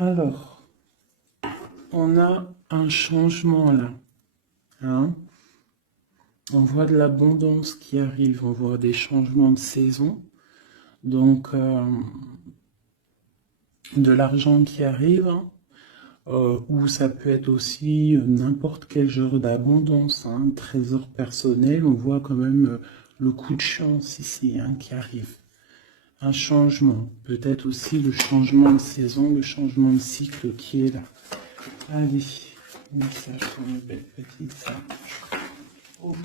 Alors, on a un changement là. Hein? On voit de l'abondance qui arrive, on voit des changements de saison. Donc, de l'argent qui arrive, hein, ou ça peut être aussi n'importe quel genre d'abondance, hein, trésor personnel. On voit quand même le coup de chance ici, hein, qui arrive. Un changement, peut-être aussi le changement de saison, le changement de cycle qui est là. Allez, message pour une belle petite ça. Ok.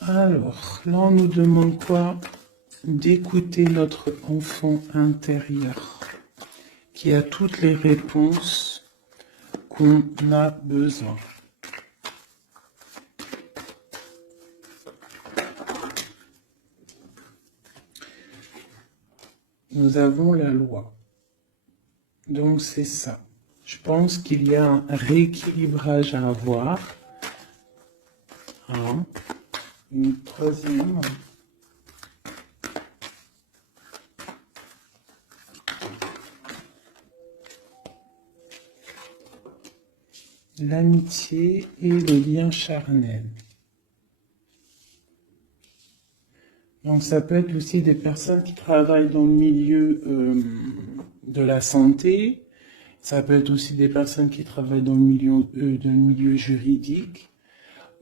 Alors, là on nous demande quoi? D'écouter notre enfant intérieur qui a toutes les réponses qu'on a besoin. Nous avons la loi. Donc c'est ça. Je pense qu'il y a un rééquilibrage à avoir. Hein. Une troisième. L'amitié et le lien charnel. Donc ça peut être aussi des personnes qui travaillent dans le milieu de la santé. Ça peut être aussi des personnes qui travaillent dans le milieu juridique.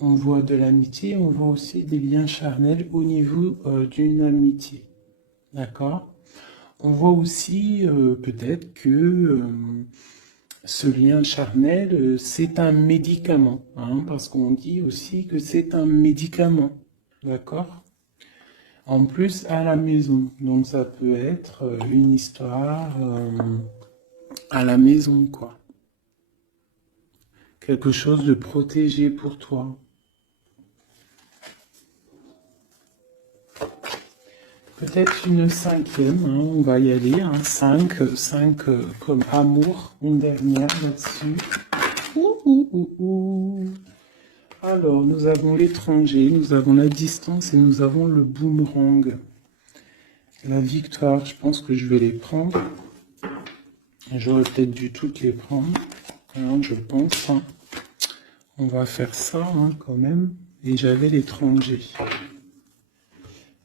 On voit de l'amitié, on voit aussi des liens charnels au niveau d'une amitié. D'accord? On voit aussi peut-être que ce lien charnel, c'est un médicament. Hein, parce qu'on dit aussi que c'est un médicament. D'accord? En plus, à la maison. Donc ça peut être une histoire à la maison, quoi. Quelque chose de protégé pour toi. Peut-être une cinquième, hein, on va y aller, hein, 5 comme amour, une dernière là-dessus. Alors, nous avons l'étranger, nous avons la distance et nous avons le boomerang. La victoire, je pense que je vais les prendre. J'aurais peut-être dû toutes les prendre, hein, je pense. Hein. On va faire ça hein, quand même. Et j'avais l'étranger.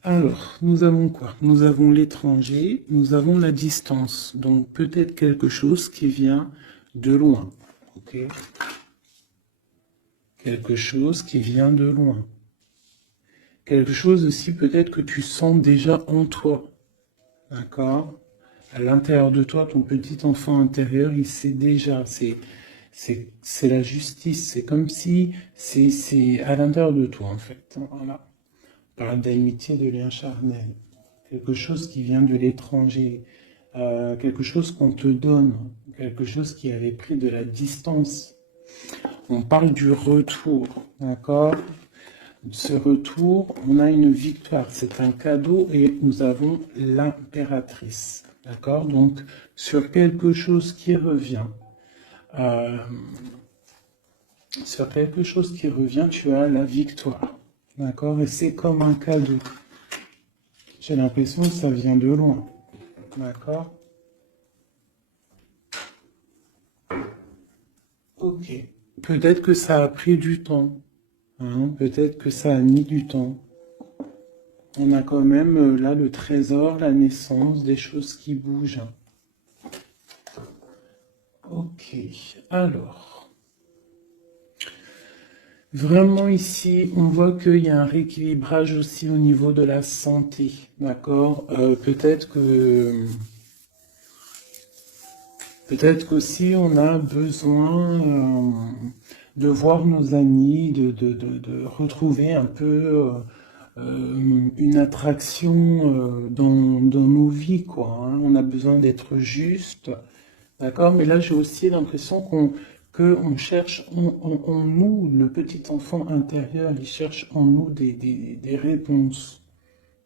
Alors, nous avons quoi? Nous avons l'étranger, nous avons la distance. Donc, peut-être quelque chose qui vient de loin. Ok? Quelque chose qui vient de loin. Quelque chose aussi peut-être que tu sens déjà en toi. D'accord? À l'intérieur de toi, ton petit enfant intérieur, il sait déjà. C'est la justice. C'est comme si c'est à l'intérieur de toi, en fait. Voilà. On parle d'amitié, de lien charnel. Quelque chose qui vient de l'étranger. Quelque chose qu'on te donne. Quelque chose qui avait pris de la distance. On parle du retour. D'accord? Ce retour, on a une victoire. C'est un cadeau et nous avons l'impératrice. D'accord? Donc, sur quelque chose qui revient. Sur quelque chose qui revient, tu as la victoire. D'accord? Et c'est comme un cadeau. J'ai l'impression que ça vient de loin. D'accord? Ok. Peut-être que ça a pris du temps. Hein? Peut-être que ça a mis du temps. On a quand même là le trésor, la naissance, des choses qui bougent. Ok. Alors. Vraiment ici, on voit qu'il y a un rééquilibrage aussi au niveau de la santé, d'accord? Peut-être qu'aussi on a besoin de voir nos amis, de retrouver un peu une attraction dans nos vies, quoi. Hein. On a besoin d'être juste, d'accord? Mais là, j'ai aussi l'impression qu'on cherche en nous, le petit enfant intérieur, il cherche en nous des réponses.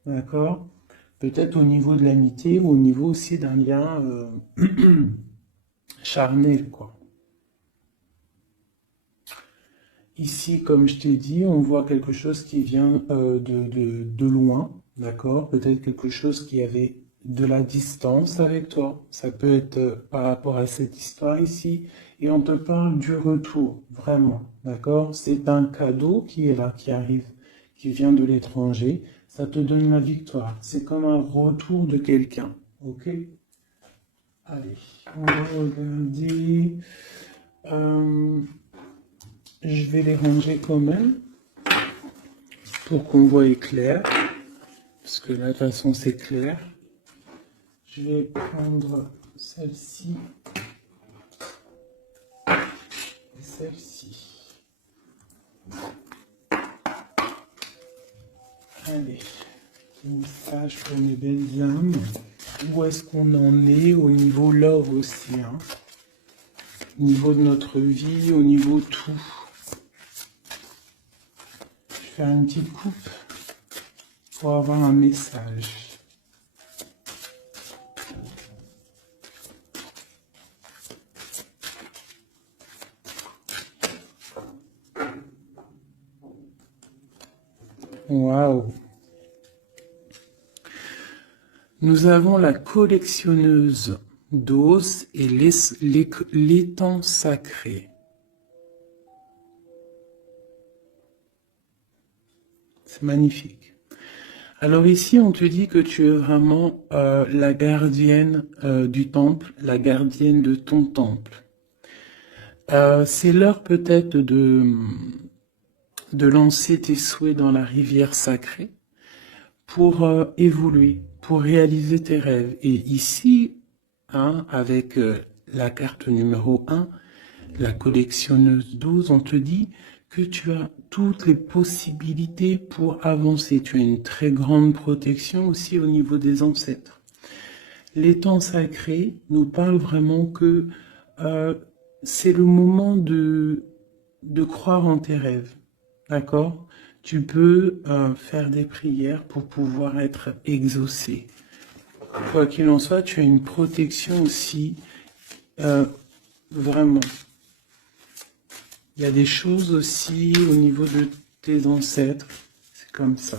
D'accord? Peut-être au niveau de l'amitié ou au niveau aussi d'un lien charnel, quoi. Ici, comme je t'ai dit, on voit quelque chose qui vient de loin, d'accord? Peut-être quelque chose qui avait de la distance avec toi. Ça peut être par rapport à cette histoire ici. Et on te parle du retour, vraiment. D'accord? C'est un cadeau qui est là, qui arrive, qui vient de l'étranger. Ça te donne la victoire. C'est comme un retour de quelqu'un. Ok? Allez, on va regarder. Je vais les ranger quand même pour qu'on voie clair. Parce que là, de toute façon, c'est clair. Je vais prendre celle-ci et celle-ci. Allez, message pour mes belles âmes. Où est-ce qu'on en est au niveau love aussi, hein? Au niveau de notre vie, au niveau tout. Je vais faire une petite coupe pour avoir un message. Waouh! Nous avons la collectionneuse d'os et l'étang sacré. C'est magnifique. Alors ici, on te dit que tu es vraiment la gardienne du temple, la gardienne de ton temple. C'est l'heure peut-être de lancer tes souhaits dans la rivière sacrée pour évoluer, pour réaliser tes rêves. Et ici, hein, avec la carte numéro 1, la collectionneuse 12, on te dit que tu as toutes les possibilités pour avancer. Tu as une très grande protection aussi au niveau des ancêtres. L'étang sacré nous parle vraiment que c'est le moment de croire en tes rêves. D'accord? Tu peux faire des prières pour pouvoir être exaucé. Quoi qu'il en soit, tu as une protection aussi, vraiment. Il y a des choses aussi au niveau de tes ancêtres. C'est comme ça.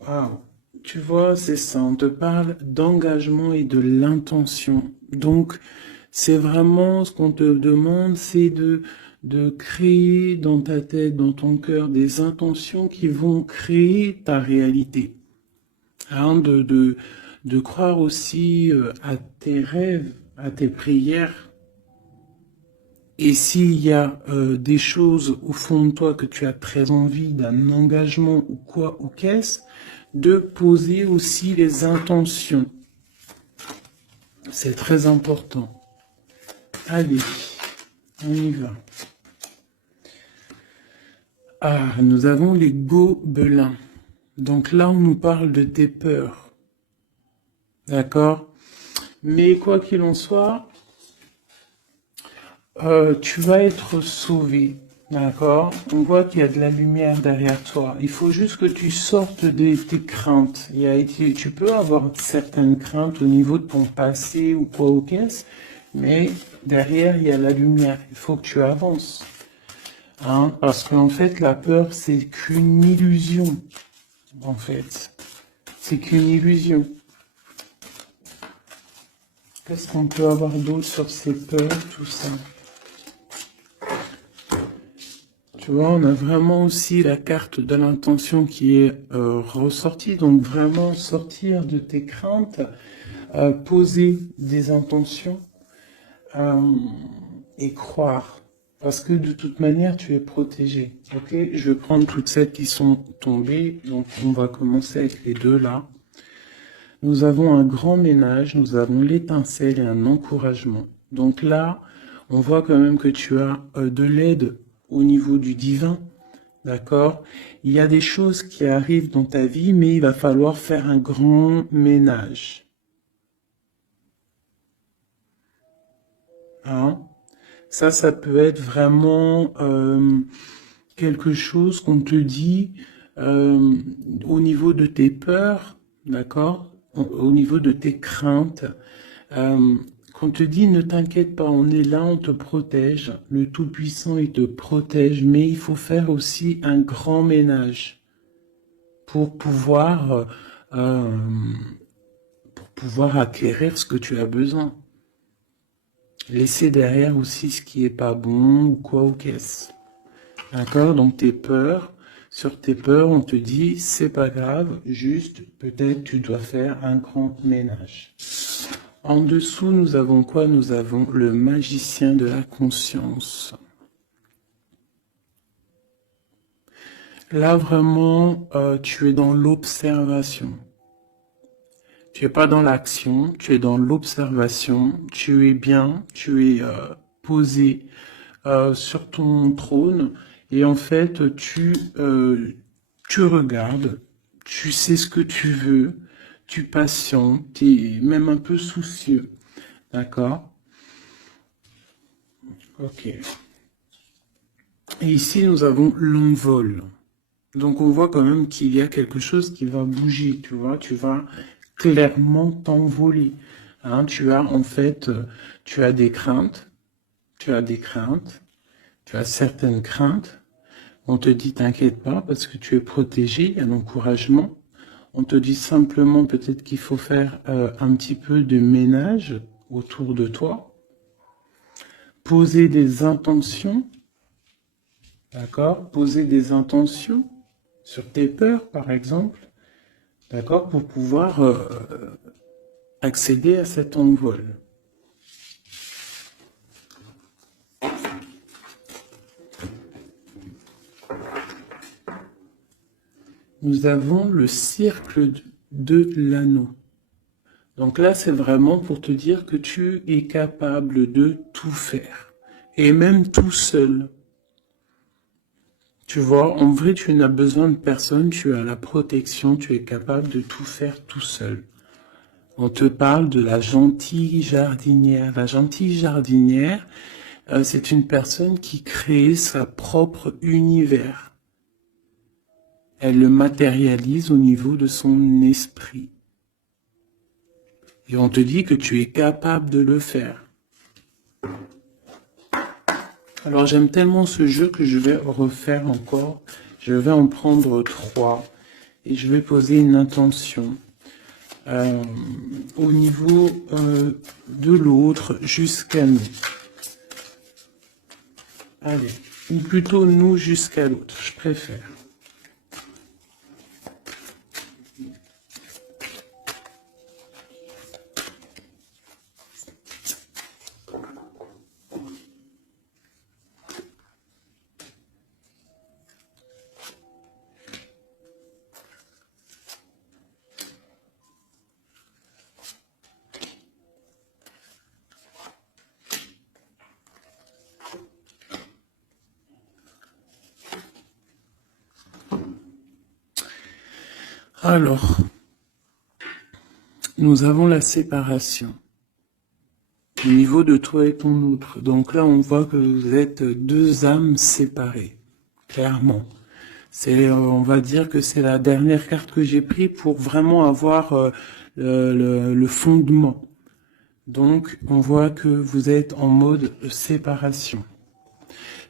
Waouh. Tu vois, c'est ça. On te parle d'engagement et de l'intention. Donc, c'est vraiment ce qu'on te demande, c'est de créer dans ta tête, dans ton cœur, des intentions qui vont créer ta réalité. Hein, de croire aussi à tes rêves, à tes prières. Et s'il y a des choses au fond de toi que tu as très envie d'un engagement ou quoi ou qu'est-ce, de poser aussi les intentions. C'est très important. Allez, on y va. Ah, nous avons les gobelins. Donc là, on nous parle de tes peurs. D'accord? Mais quoi qu'il en soit, tu vas être sauvé. D'accord? On voit qu'il y a de la lumière derrière toi. Il faut juste que tu sortes de tes craintes. Tu peux avoir certaines craintes au niveau de ton passé ou quoi ou qu'est-ce, mais derrière, il y a la lumière. Il faut que tu avances. Hein? Parce qu'en fait, la peur, c'est qu'une illusion. En fait, c'est qu'une illusion. Qu'est-ce qu'on peut avoir d'autre sur ces peurs, tout ça? Tu vois, on a vraiment aussi la carte de l'intention qui est ressortie. Donc vraiment sortir de tes craintes, poser des intentions et croire. Parce que de toute manière, tu es protégé. Ok, je vais prendre toutes celles qui sont tombées. Donc on va commencer avec les deux là. Nous avons un grand ménage, nous avons l'étincelle et un encouragement. Donc là, on voit quand même que tu as de l'aide au niveau du divin, d'accord? Il y a des choses qui arrivent dans ta vie, mais il va falloir faire un grand ménage. Hein? Ça peut être vraiment quelque chose qu'on te dit au niveau de tes peurs, d'accord? Au niveau de tes craintes. Qu'on te dit, ne t'inquiète pas, on est là, on te protège. Le Tout-Puissant, il te protège, mais il faut faire aussi un grand ménage. pour pouvoir, acquérir ce que tu as besoin. Laisser derrière aussi ce qui est pas bon ou quoi ou qu'est-ce. D'accord? Donc tes peurs, sur tes peurs, on te dit, c'est pas grave, juste peut-être tu dois faire un grand ménage. En dessous, nous avons quoi? Nous avons le magicien de la conscience. Là, vraiment, tu es dans l'observation. Tu es pas dans l'action, tu es dans l'observation. Tu es bien, tu es posé sur ton trône. Et en fait, tu regardes, tu sais ce que tu veux, tu patientes, tu es même un peu soucieux. D'accord? Ok. Et ici, nous avons l'envol. Donc, on voit quand même qu'il y a quelque chose qui va bouger, tu vois. Tu vas clairement t'envoler. Hein, tu as, en fait, tu as des craintes. Tu as des craintes. Tu as certaines craintes. On te dit, t'inquiète pas, parce que tu es protégé, il y a l'encouragement. On te dit simplement peut-être qu'il faut faire un petit peu de ménage autour de toi. Poser des intentions, d'accord? Poser des intentions sur tes peurs, par exemple, d'accord? Pour pouvoir accéder à cet envol. Nous avons le cercle de l'anneau. Donc là, c'est vraiment pour te dire que tu es capable de tout faire. Et même tout seul. Tu vois, en vrai, tu n'as besoin de personne, tu as la protection, tu es capable de tout faire tout seul. On te parle de la gentille jardinière. La gentille jardinière, c'est une personne qui crée sa propre univers. Elle le matérialise au niveau de son esprit. Et on te dit que tu es capable de le faire. Alors j'aime tellement ce jeu que je vais refaire encore. Je vais en prendre 3 et je vais poser une intention au niveau de l'autre jusqu'à nous. Allez, ou plutôt nous jusqu'à l'autre, je préfère. Alors, nous avons la séparation au niveau de toi et ton autre. Donc là, on voit que vous êtes deux âmes séparées, clairement. On va dire que c'est la dernière carte que j'ai prise pour vraiment avoir le fondement. Donc, on voit que vous êtes en mode séparation.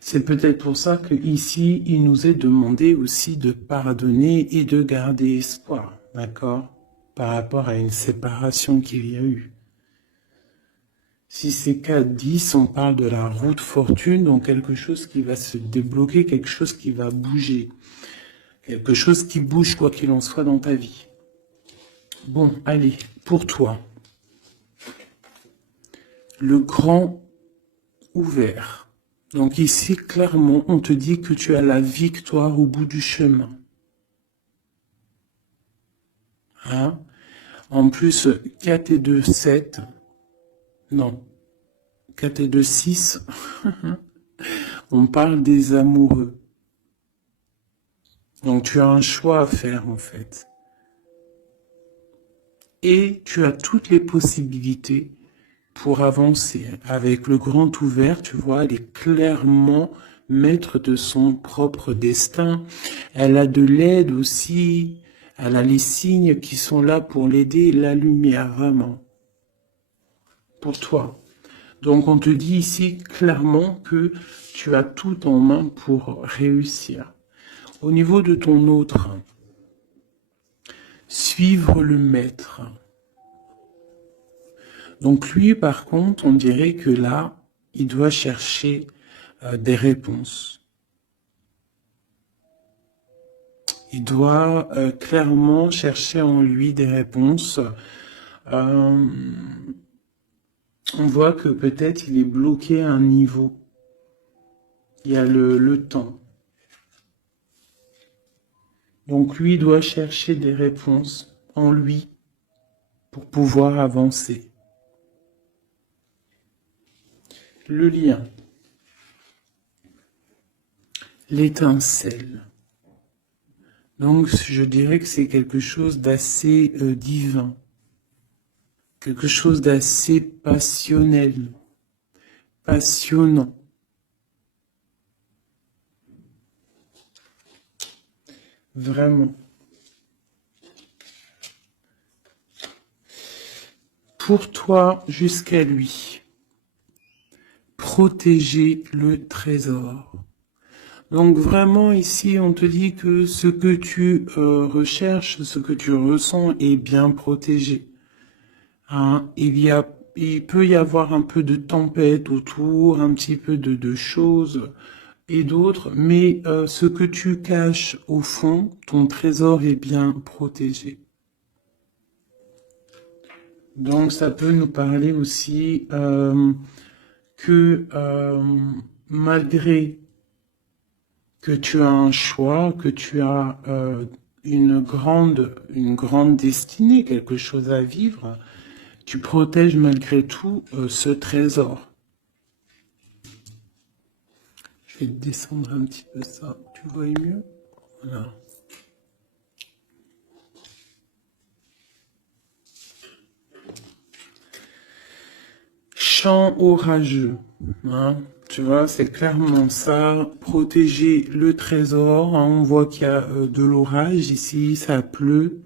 C'est peut-être pour ça que ici, il nous est demandé aussi de pardonner et de garder espoir, d'accord? Par rapport à une séparation qu'il y a eu. Si c'est 4-10, on parle de la route fortune, donc quelque chose qui va se débloquer, quelque chose qui va bouger. Quelque chose qui bouge quoi qu'il en soit dans ta vie. Bon, allez, pour toi. Le grand ouvert. Donc ici, clairement, on te dit que tu as la victoire au bout du chemin. Hein? En plus, 4 et 2, 7. Non. 4 et 2, 6. On parle des amoureux. Donc tu as un choix à faire en fait. Et tu as toutes les possibilités pour avancer. Avec le grand ouvert, tu vois, elle est clairement maître de son propre destin. Elle a de l'aide aussi. Elle a les signes qui sont là pour l'aider, la lumière, vraiment. Pour toi. Donc on te dit ici clairement que tu as tout en main pour réussir. Au niveau de ton autre, suivre le maître. Donc lui, par contre, on dirait que là, il doit chercher des réponses. Il doit clairement chercher en lui des réponses. On voit que peut-être il est bloqué à un niveau. Il y a le temps. Donc lui doit chercher des réponses en lui pour pouvoir avancer. Le lien. L'étincelle. Donc je dirais que c'est quelque chose d'assez divin. Quelque chose d'assez passionnel. Passionnant. Vraiment. Pour toi jusqu'à lui. Protéger le trésor. Donc vraiment ici on te dit que ce que tu recherches, ce que tu ressens est bien protégé. Hein, il peut y avoir un peu de tempête autour, un petit peu de choses et d'autres, mais ce que tu caches au fond, ton trésor est bien protégé. Donc ça peut nous parler aussi que malgré que tu as un choix, que tu as une grande destinée, quelque chose à vivre, tu protèges malgré tout ce trésor. Je vais descendre un petit peu ça, tu vois mieux? Voilà. Chant orageux, hein, tu vois, c'est clairement ça, protéger le trésor, hein, on voit qu'il y a de l'orage ici, ça pleut,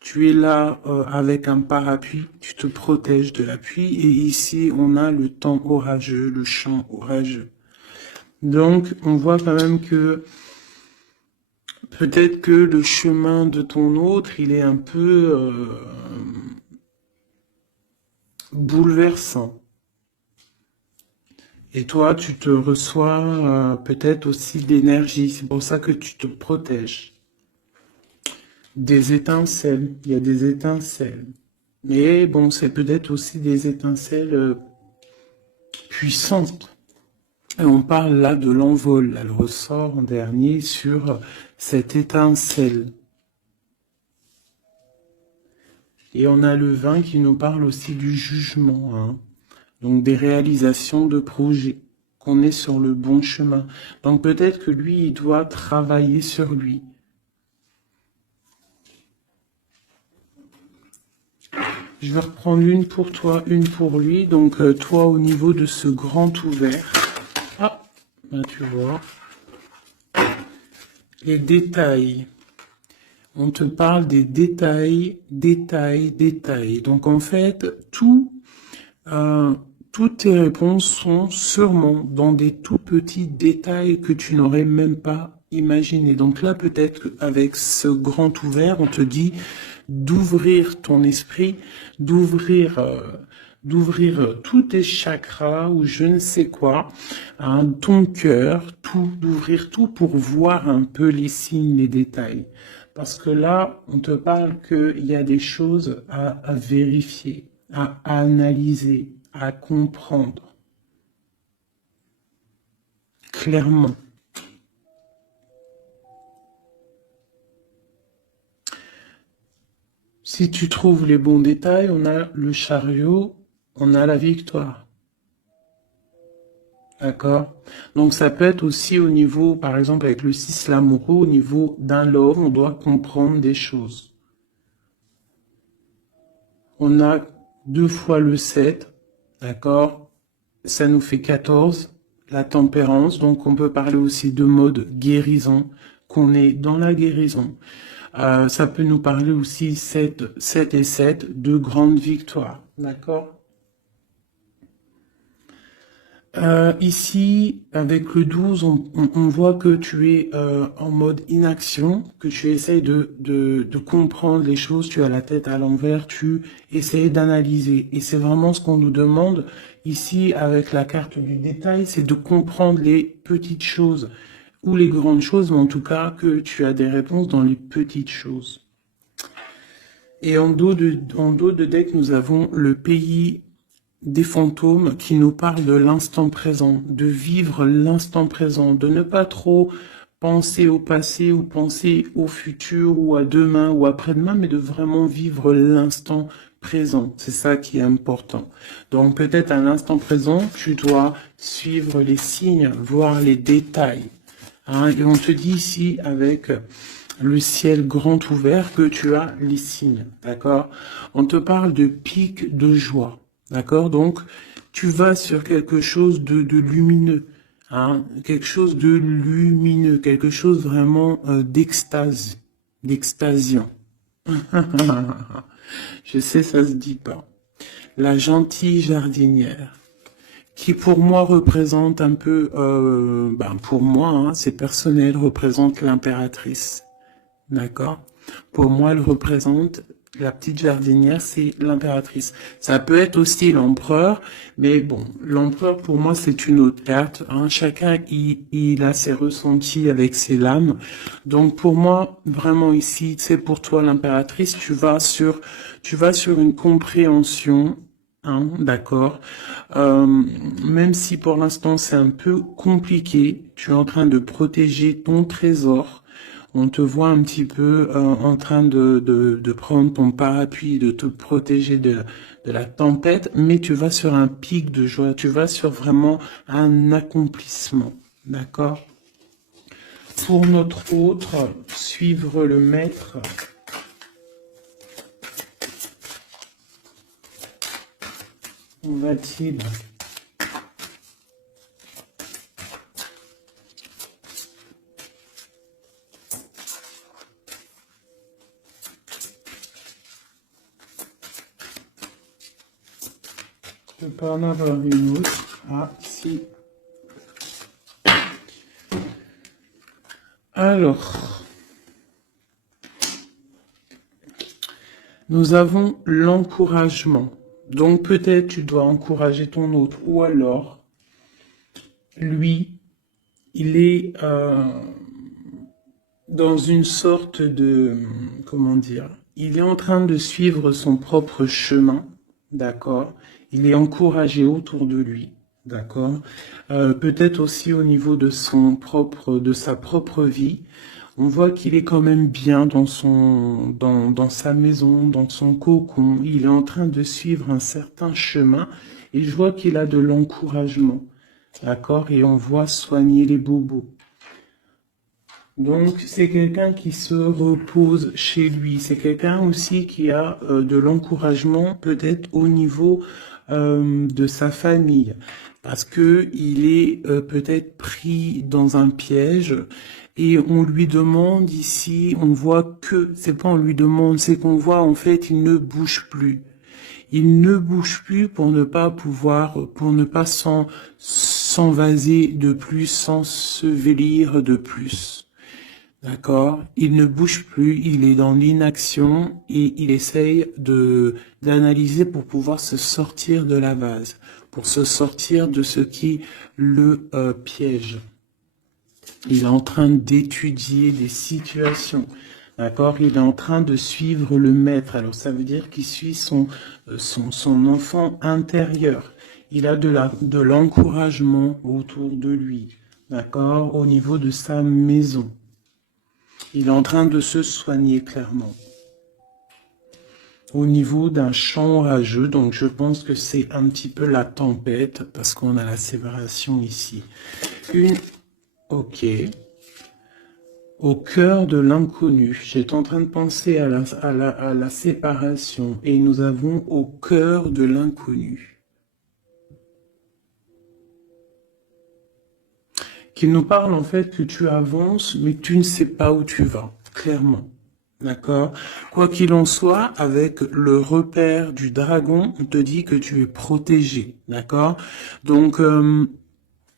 tu es là avec un parapluie, tu te protèges de la pluie, et ici on a le temps orageux, le chant orageux. Donc on voit quand même que peut-être que le chemin de ton autre, il est un peu bouleversant. Et toi, tu te reçois peut-être aussi d'énergie. C'est pour ça que tu te protèges. Des étincelles. Il y a des étincelles. Mais bon, c'est peut-être aussi des étincelles puissantes. Et on parle là de l'envol. Elle ressort en dernier sur cette étincelle. Et on a le 20 qui nous parle aussi du jugement. Hein. Donc des réalisations de projets, qu'on est sur le bon chemin. Donc peut-être que lui, il doit travailler sur lui. Je vais reprendre une pour toi, une pour lui. Donc toi, au niveau de ce grand ouvert, ah, ben, tu vois, les détails. On te parle des détails, détails, détails. Donc en fait, toutes tes réponses sont sûrement dans des tout petits détails que tu n'aurais même pas imaginé. Donc là, peut-être qu'avec ce grand ouvert, on te dit d'ouvrir ton esprit, d'ouvrir tous tes chakras ou je ne sais quoi, hein, ton cœur, tout, d'ouvrir tout pour voir un peu les signes, les détails. Parce que là, on te parle qu'il y a des choses à vérifier, à analyser, à comprendre. Clairement. Si tu trouves les bons détails, on a le chariot, on a la victoire. D'accord? Donc ça peut être aussi au niveau, par exemple avec le 6 l'amoureux, au niveau d'un love, on doit comprendre des choses. On a 2 fois le 7, d'accord? Ça nous fait 14, la tempérance, donc on peut parler aussi de mode guérison, qu'on est dans la guérison. Ça peut nous parler aussi 7 et 7, de grandes victoires, d'accord? Ici, avec le 12, on voit que tu es en mode inaction, que tu essayes de comprendre les choses, tu as la tête à l'envers, tu essayes d'analyser. Et c'est vraiment ce qu'on nous demande ici avec la carte du détail, c'est de comprendre les petites choses ou les grandes choses, mais en tout cas que tu as des réponses dans les petites choses. Et en dos de deck, nous avons le pays des fantômes qui nous parlent de l'instant présent, de vivre l'instant présent, de ne pas trop penser au passé ou penser au futur ou à demain ou après-demain, mais de vraiment vivre l'instant présent. C'est ça qui est important. Donc peut-être à l'instant présent, tu dois suivre les signes, voir les détails. Hein, et on te dit ici avec le ciel grand ouvert que tu as les signes, d'accord? On te parle de pic de joie. D'accord? Donc, tu vas sur quelque chose de lumineux, hein? Quelque chose de lumineux, quelque chose vraiment d'extase, d'extasiant. Je sais, ça se dit pas. La gentille jardinière, qui pour moi représente un peu, pour moi, hein, c'est personnel, représente l'impératrice. D'accord? Pour moi, elle représente la petite jardinière, c'est l'impératrice. Ça peut être aussi l'empereur, mais bon, l'empereur pour moi c'est une autre carte. Hein. Chacun il a ses ressentis avec ses lames. Donc pour moi, vraiment ici, c'est pour toi l'impératrice. Tu vas sur une compréhension. Hein, d'accord. Même si pour l'instant c'est un peu compliqué, tu es en train de protéger ton trésor. On te voit un petit peu en train de prendre ton parapluie, de te protéger de la tempête, mais tu vas sur un pic de joie, tu vas sur vraiment un accomplissement, d'accord? Pour notre autre, suivre le maître. On va-t-il... Je peux pas en avoir une autre. Ah, si. Alors, nous avons l'encouragement. Donc peut-être tu dois encourager ton autre. Ou alors, lui, il est dans une sorte de... Comment dire? Il est en train de suivre son propre chemin. D'accord? Il est encouragé autour de lui. D'accord? Peut-être aussi au niveau de de sa propre vie. On voit qu'il est quand même bien dans sa maison, dans son cocon. Il est en train de suivre un certain chemin et je vois qu'il a de l'encouragement. D'accord? Et on voit soigner les bobos. Donc, c'est quelqu'un qui se repose chez lui. C'est quelqu'un aussi qui a de l'encouragement, peut-être au niveau de sa famille, parce que il est peut-être pris dans un piège et on lui demande ici, on voit que, c'est pas on lui demande, c'est qu'on voit en fait, il ne bouge plus. Il ne bouge plus pour ne pas pouvoir, pour ne pas s'envaser de plus, s'ensevelir de plus. D'accord? Il ne bouge plus, il est dans l'inaction et il essaye d'analyser pour pouvoir se sortir de la vase, pour se sortir de ce qui le piège. Il est en train d'étudier des situations. D'accord? Il est en train de suivre le maître. Alors ça veut dire qu'il suit son enfant intérieur. Il a de l'encouragement autour de lui. D'accord? Au niveau de sa maison. Il est en train de se soigner clairement. Au niveau d'un champ orageux, donc je pense que c'est un petit peu la tempête, parce qu'on a la séparation ici. Ok. Au cœur de l'inconnu. J'étais en train de penser à la séparation, et nous avons au cœur de l'inconnu. Qui nous parle en fait que tu avances, mais tu ne sais pas où tu vas, clairement. D'accord? Quoi qu'il en soit, avec le repère du dragon, on te dit que tu es protégé. D'accord? Donc,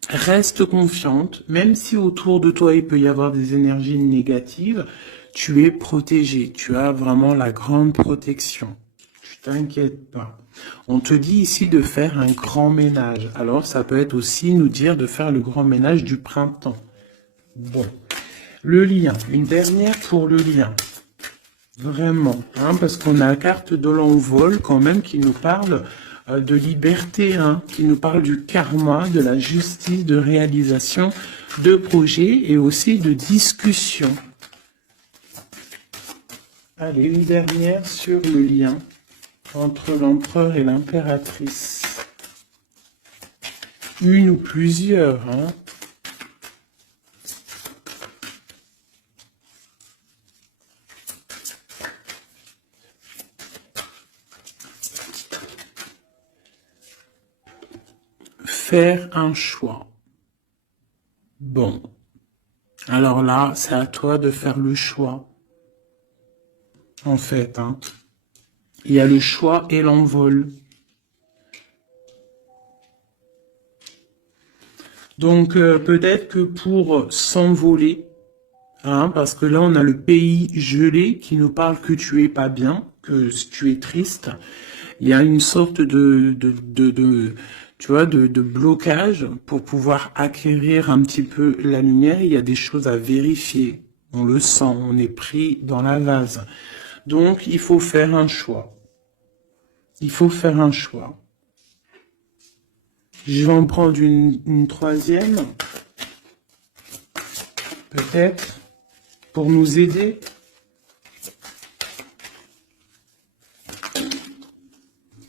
Reste confiante, même si autour de toi il peut y avoir des énergies négatives, tu es protégé, tu as vraiment la grande protection. Tu t'inquiètes pas. On te dit ici de faire un grand ménage. Alors ça peut être aussi nous dire de faire le grand ménage du printemps. Bon, le lien, une dernière pour le lien. Vraiment, hein, parce qu'on a la carte de l'envol quand même qui nous parle de liberté, hein, qui nous parle du karma, de la justice, de réalisation, de projets et aussi de discussion. Allez, une dernière sur le lien entre l'empereur et l'impératrice. Une ou plusieurs, hein. Faire un choix. Bon. Alors là, c'est à toi de faire le choix. En fait, hein. Il y a le choix et l'envol. Donc, peut-être que pour s'envoler, hein, parce que là, on a le pays gelé qui nous parle que tu es pas bien, que tu es triste. Il y a une sorte tu vois, de blocage pour pouvoir acquérir un petit peu la lumière. Il y a des choses à vérifier. On le sent, on est pris dans la vase. Donc, il faut faire un choix. Il faut faire un choix. Je vais en prendre une troisième. Peut-être. Pour nous aider.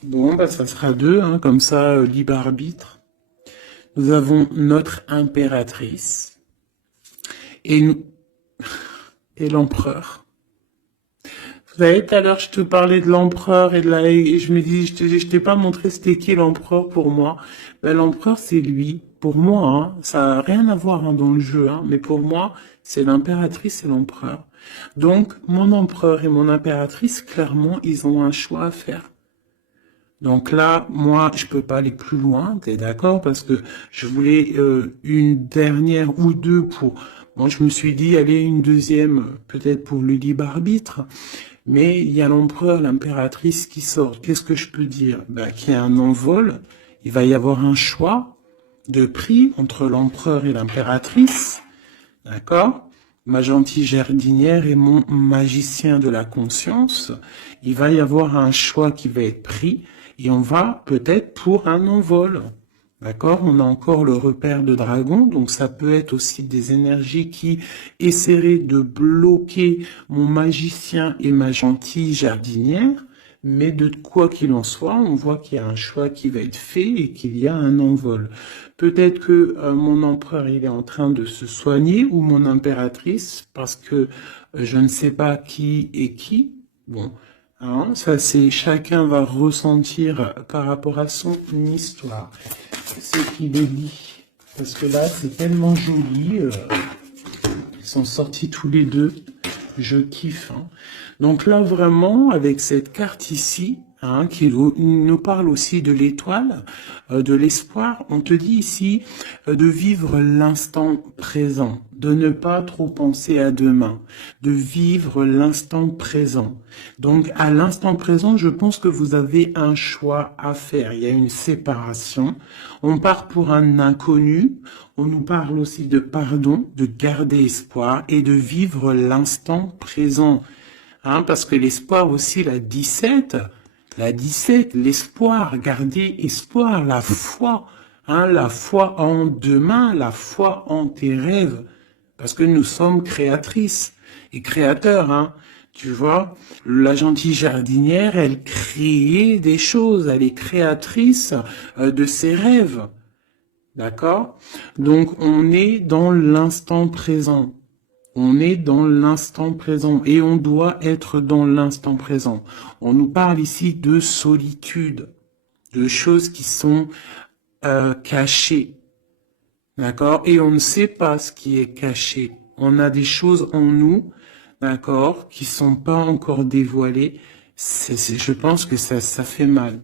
Bon, bah ça sera deux, hein, comme ça, libre arbitre. Nous avons notre impératrice et l'empereur. Vous savez, tout à l'heure, je te parlais de l'empereur et je me dis, je t'ai pas montré c'était qui l'empereur pour moi. Ben, l'empereur, c'est lui. Pour moi, hein, ça n'a rien à voir hein, dans le jeu, hein, mais pour moi, c'est l'impératrice et l'empereur. Donc, mon empereur et mon impératrice, clairement, ils ont un choix à faire. Donc là, moi, je peux pas aller plus loin, t'es d'accord? Parce que je voulais une dernière ou deux pour... Bon, je me suis dit, allez, une deuxième, peut-être pour le libre arbitre. Mais il y a l'empereur, l'impératrice qui sort. Qu'est-ce que je peux dire? Ben, qu'il y a un envol, il va y avoir un choix de prix entre l'empereur et l'impératrice. D'accord? Ma gentille jardinière et mon magicien de la conscience. Il va y avoir un choix qui va être pris et on va peut-être pour un envol. D'accord? On a encore le repère de dragon, donc ça peut être aussi des énergies qui essaieraient de bloquer mon magicien et ma gentille jardinière. Mais de quoi qu'il en soit, on voit qu'il y a un choix qui va être fait et qu'il y a un envol. Peut-être que mon empereur il est en train de se soigner ou mon impératrice parce que je ne sais pas qui est qui. Bon, hein, ça c'est chacun va ressentir par rapport à son histoire ce qu'il est dit. Parce que là c'est tellement joli. Ils sont sortis tous les deux. Je kiffe. Hein. Donc là, vraiment, avec cette carte ici, hein, qui nous parle aussi de l'étoile, de l'espoir, on te dit ici de vivre l'instant présent, de ne pas trop penser à demain, de vivre l'instant présent. Donc à l'instant présent, je pense que vous avez un choix à faire. Il y a une séparation. On part pour un inconnu. On nous parle aussi de pardon, de garder espoir et de vivre l'instant présent. Hein, parce que l'espoir aussi, la 17, l'espoir, garder espoir, la foi, hein, la foi en demain, la foi en tes rêves. Parce que nous sommes créatrices et créateurs, hein. Tu vois, la gentille jardinière, elle crée des choses, elle est créatrice de ses rêves. D'accord? Donc, on est dans l'instant présent. On est dans l'instant présent et on doit être dans l'instant présent. On nous parle ici de solitude, de choses qui sont cachées. D'accord? Et on ne sait pas ce qui est caché. On a des choses en nous, d'accord, qui sont pas encore dévoilées. Je pense que ça fait mal.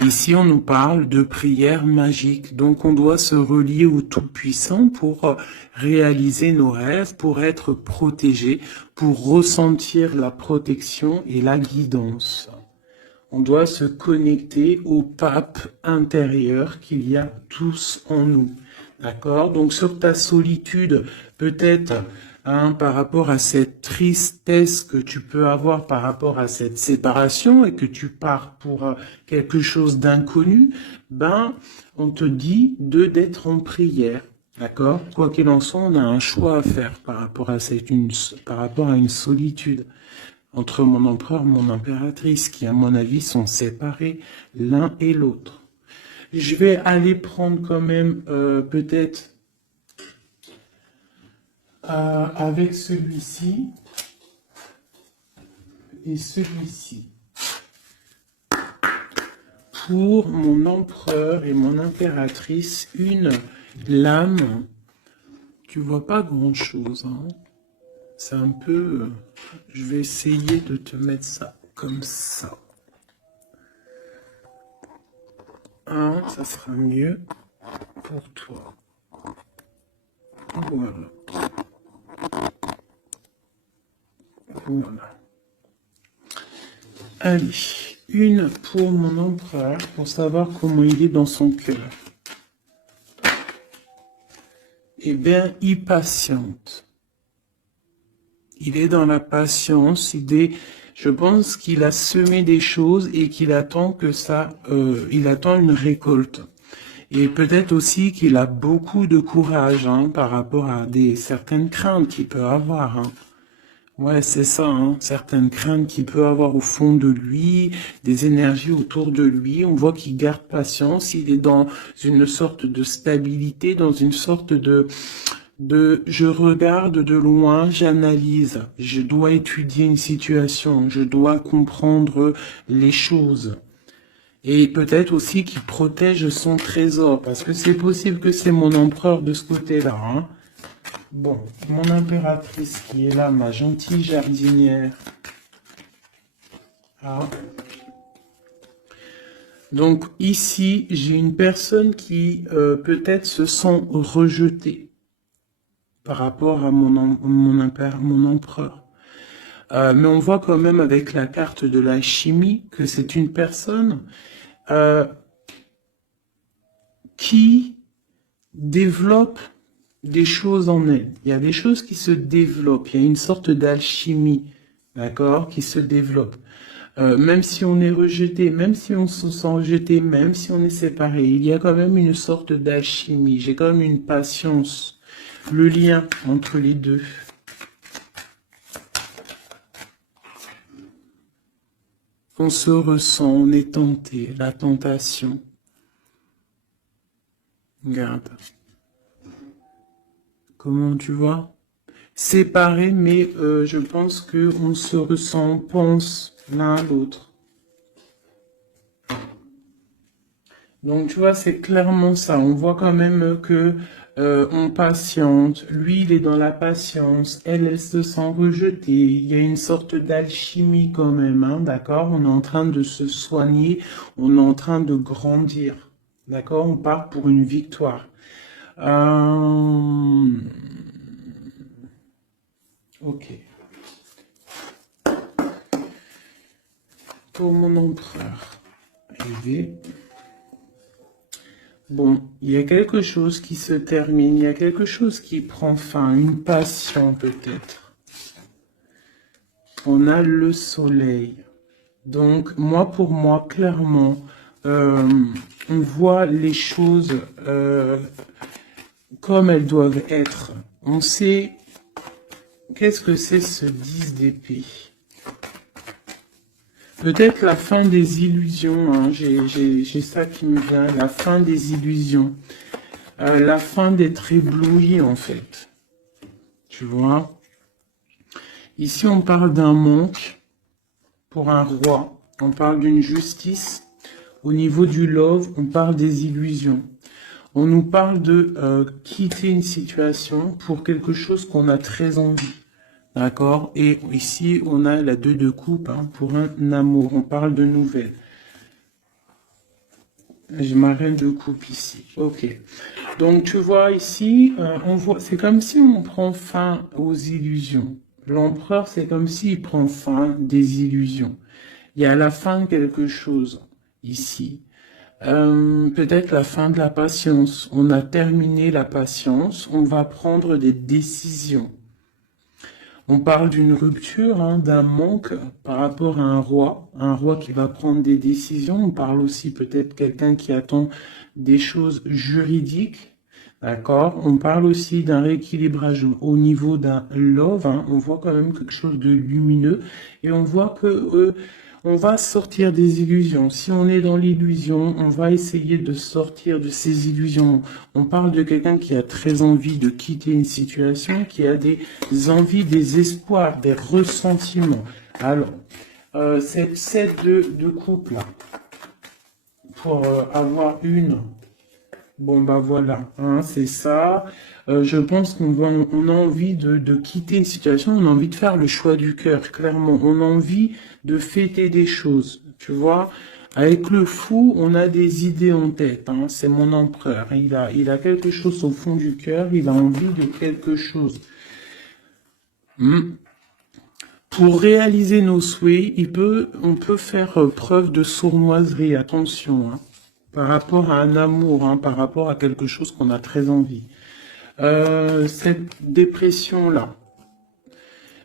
Ici, on nous parle de prière magique. Donc, on doit se relier au Tout-Puissant pour réaliser nos rêves, pour être protégé, pour ressentir la protection et la guidance. On doit se connecter au pape intérieur qu'il y a tous en nous. D'accord? Donc, sur ta solitude, peut-être, par rapport à cette tristesse que tu peux avoir par rapport à cette séparation et que tu pars pour quelque chose d'inconnu, on te dit d'être en prière. D'accord? Quoi qu'il en soit, on a un choix à faire par rapport à par rapport à une solitude entre mon empereur et mon impératrice, qui, à mon avis, sont séparés l'un et l'autre. Je vais aller prendre quand même peut-être avec celui-ci et celui-ci. Pour mon empereur et mon impératrice, une lame. Tu vois pas grand-chose, hein. C'est un peu... je vais essayer de te mettre ça comme ça. Ça sera mieux pour toi. Voilà. Voilà. Allez, une pour mon empereur, pour savoir comment il est dans son cœur. Eh bien, il patiente. Il est dans la patience, je pense qu'il a semé des choses et qu'il attend que il attend une récolte. Et peut-être aussi qu'il a beaucoup de courage par rapport à certaines craintes qu'il peut avoir. Ouais, c'est ça, certaines craintes qu'il peut avoir au fond de lui, des énergies autour de lui. On voit qu'il garde patience, il est dans une sorte de stabilité, dans une sorte de je regarde de loin, j'analyse, je dois étudier une situation, je dois comprendre les choses. Et peut-être aussi qu'il protège son trésor, parce que c'est possible que c'est mon empereur de ce côté-là. Bon, mon impératrice qui est là, ma gentille jardinière. Donc ici, j'ai une personne qui peut-être se sent rejetée par rapport à mon empereur. Mais on voit quand même avec la carte de la chimie que c'est une personne qui développe des choses en elle. Il y a des choses qui se développent. Il y a une sorte d'alchimie, d'accord, qui se développe. Même si on est rejeté, même si on se sent rejeté, même si on est séparé, il y a quand même une sorte d'alchimie. J'ai quand même une patience. Le lien entre les deux. On se ressent, on est tenté, la tentation. Regarde. Comment tu vois? Séparés, mais je pense qu'on se ressent, on pense l'un à l'autre. Donc tu vois, c'est clairement ça. On voit quand même que on patiente. Lui, il est dans la patience. Elle se sent rejetée. Il y a une sorte d'alchimie quand même, d'accord? On est en train de se soigner. On est en train de grandir. D'accord? On part pour une victoire. Ok. Pour mon empereur. Aider. Bon, il y a quelque chose qui se termine, il y a quelque chose qui prend fin, une passion peut-être. On a le soleil. Donc, pour moi, clairement, on voit les choses comme elles doivent être. On sait qu'est-ce que c'est ce 10 d'épée. Peut-être la fin des illusions, j'ai ça qui me vient, la fin des illusions, la fin d'être ébloui en fait, tu vois. Ici on parle d'un manque pour un roi, on parle d'une justice, au niveau du love on parle des illusions. On nous parle de quitter une situation pour quelque chose qu'on a très envie. D'accord? Et ici, on a la 2 de coupe pour un amour. On parle de nouvelles. J'ai ma reine de coupe ici. Ok. Donc tu vois ici, on voit, c'est comme si on prend fin aux illusions. L'empereur, c'est comme s'il prend fin des illusions. Il y a la fin de quelque chose ici. Peut-être la fin de la patience. On a terminé la patience. On va prendre des décisions. On parle d'une rupture, hein, d'un manque par rapport à un roi qui va prendre des décisions. On parle aussi peut-être quelqu'un qui attend des choses juridiques, d'accord? On parle aussi d'un rééquilibrage au niveau d'un love, hein. On voit quand même quelque chose de lumineux et on voit que on va sortir des illusions. Si on est dans l'illusion, on va essayer de sortir de ces illusions. On parle de quelqu'un qui a très envie de quitter une situation, qui a des envies, des espoirs, des ressentiments. Alors, cette set de couple là, pour avoir une, bon bah voilà, hein, c'est ça. Je pense on a envie de quitter une situation, on a envie de faire le choix du cœur, clairement. On a envie de fêter des choses, tu vois. Avec le fou, on a des idées en tête, hein. C'est mon empereur. Il a quelque chose au fond du cœur, il a envie de quelque chose. Pour réaliser nos souhaits, on peut faire preuve de sournoiserie, attention, hein, par rapport à un amour, hein, par rapport à quelque chose qu'on a très envie. Cette dépression-là,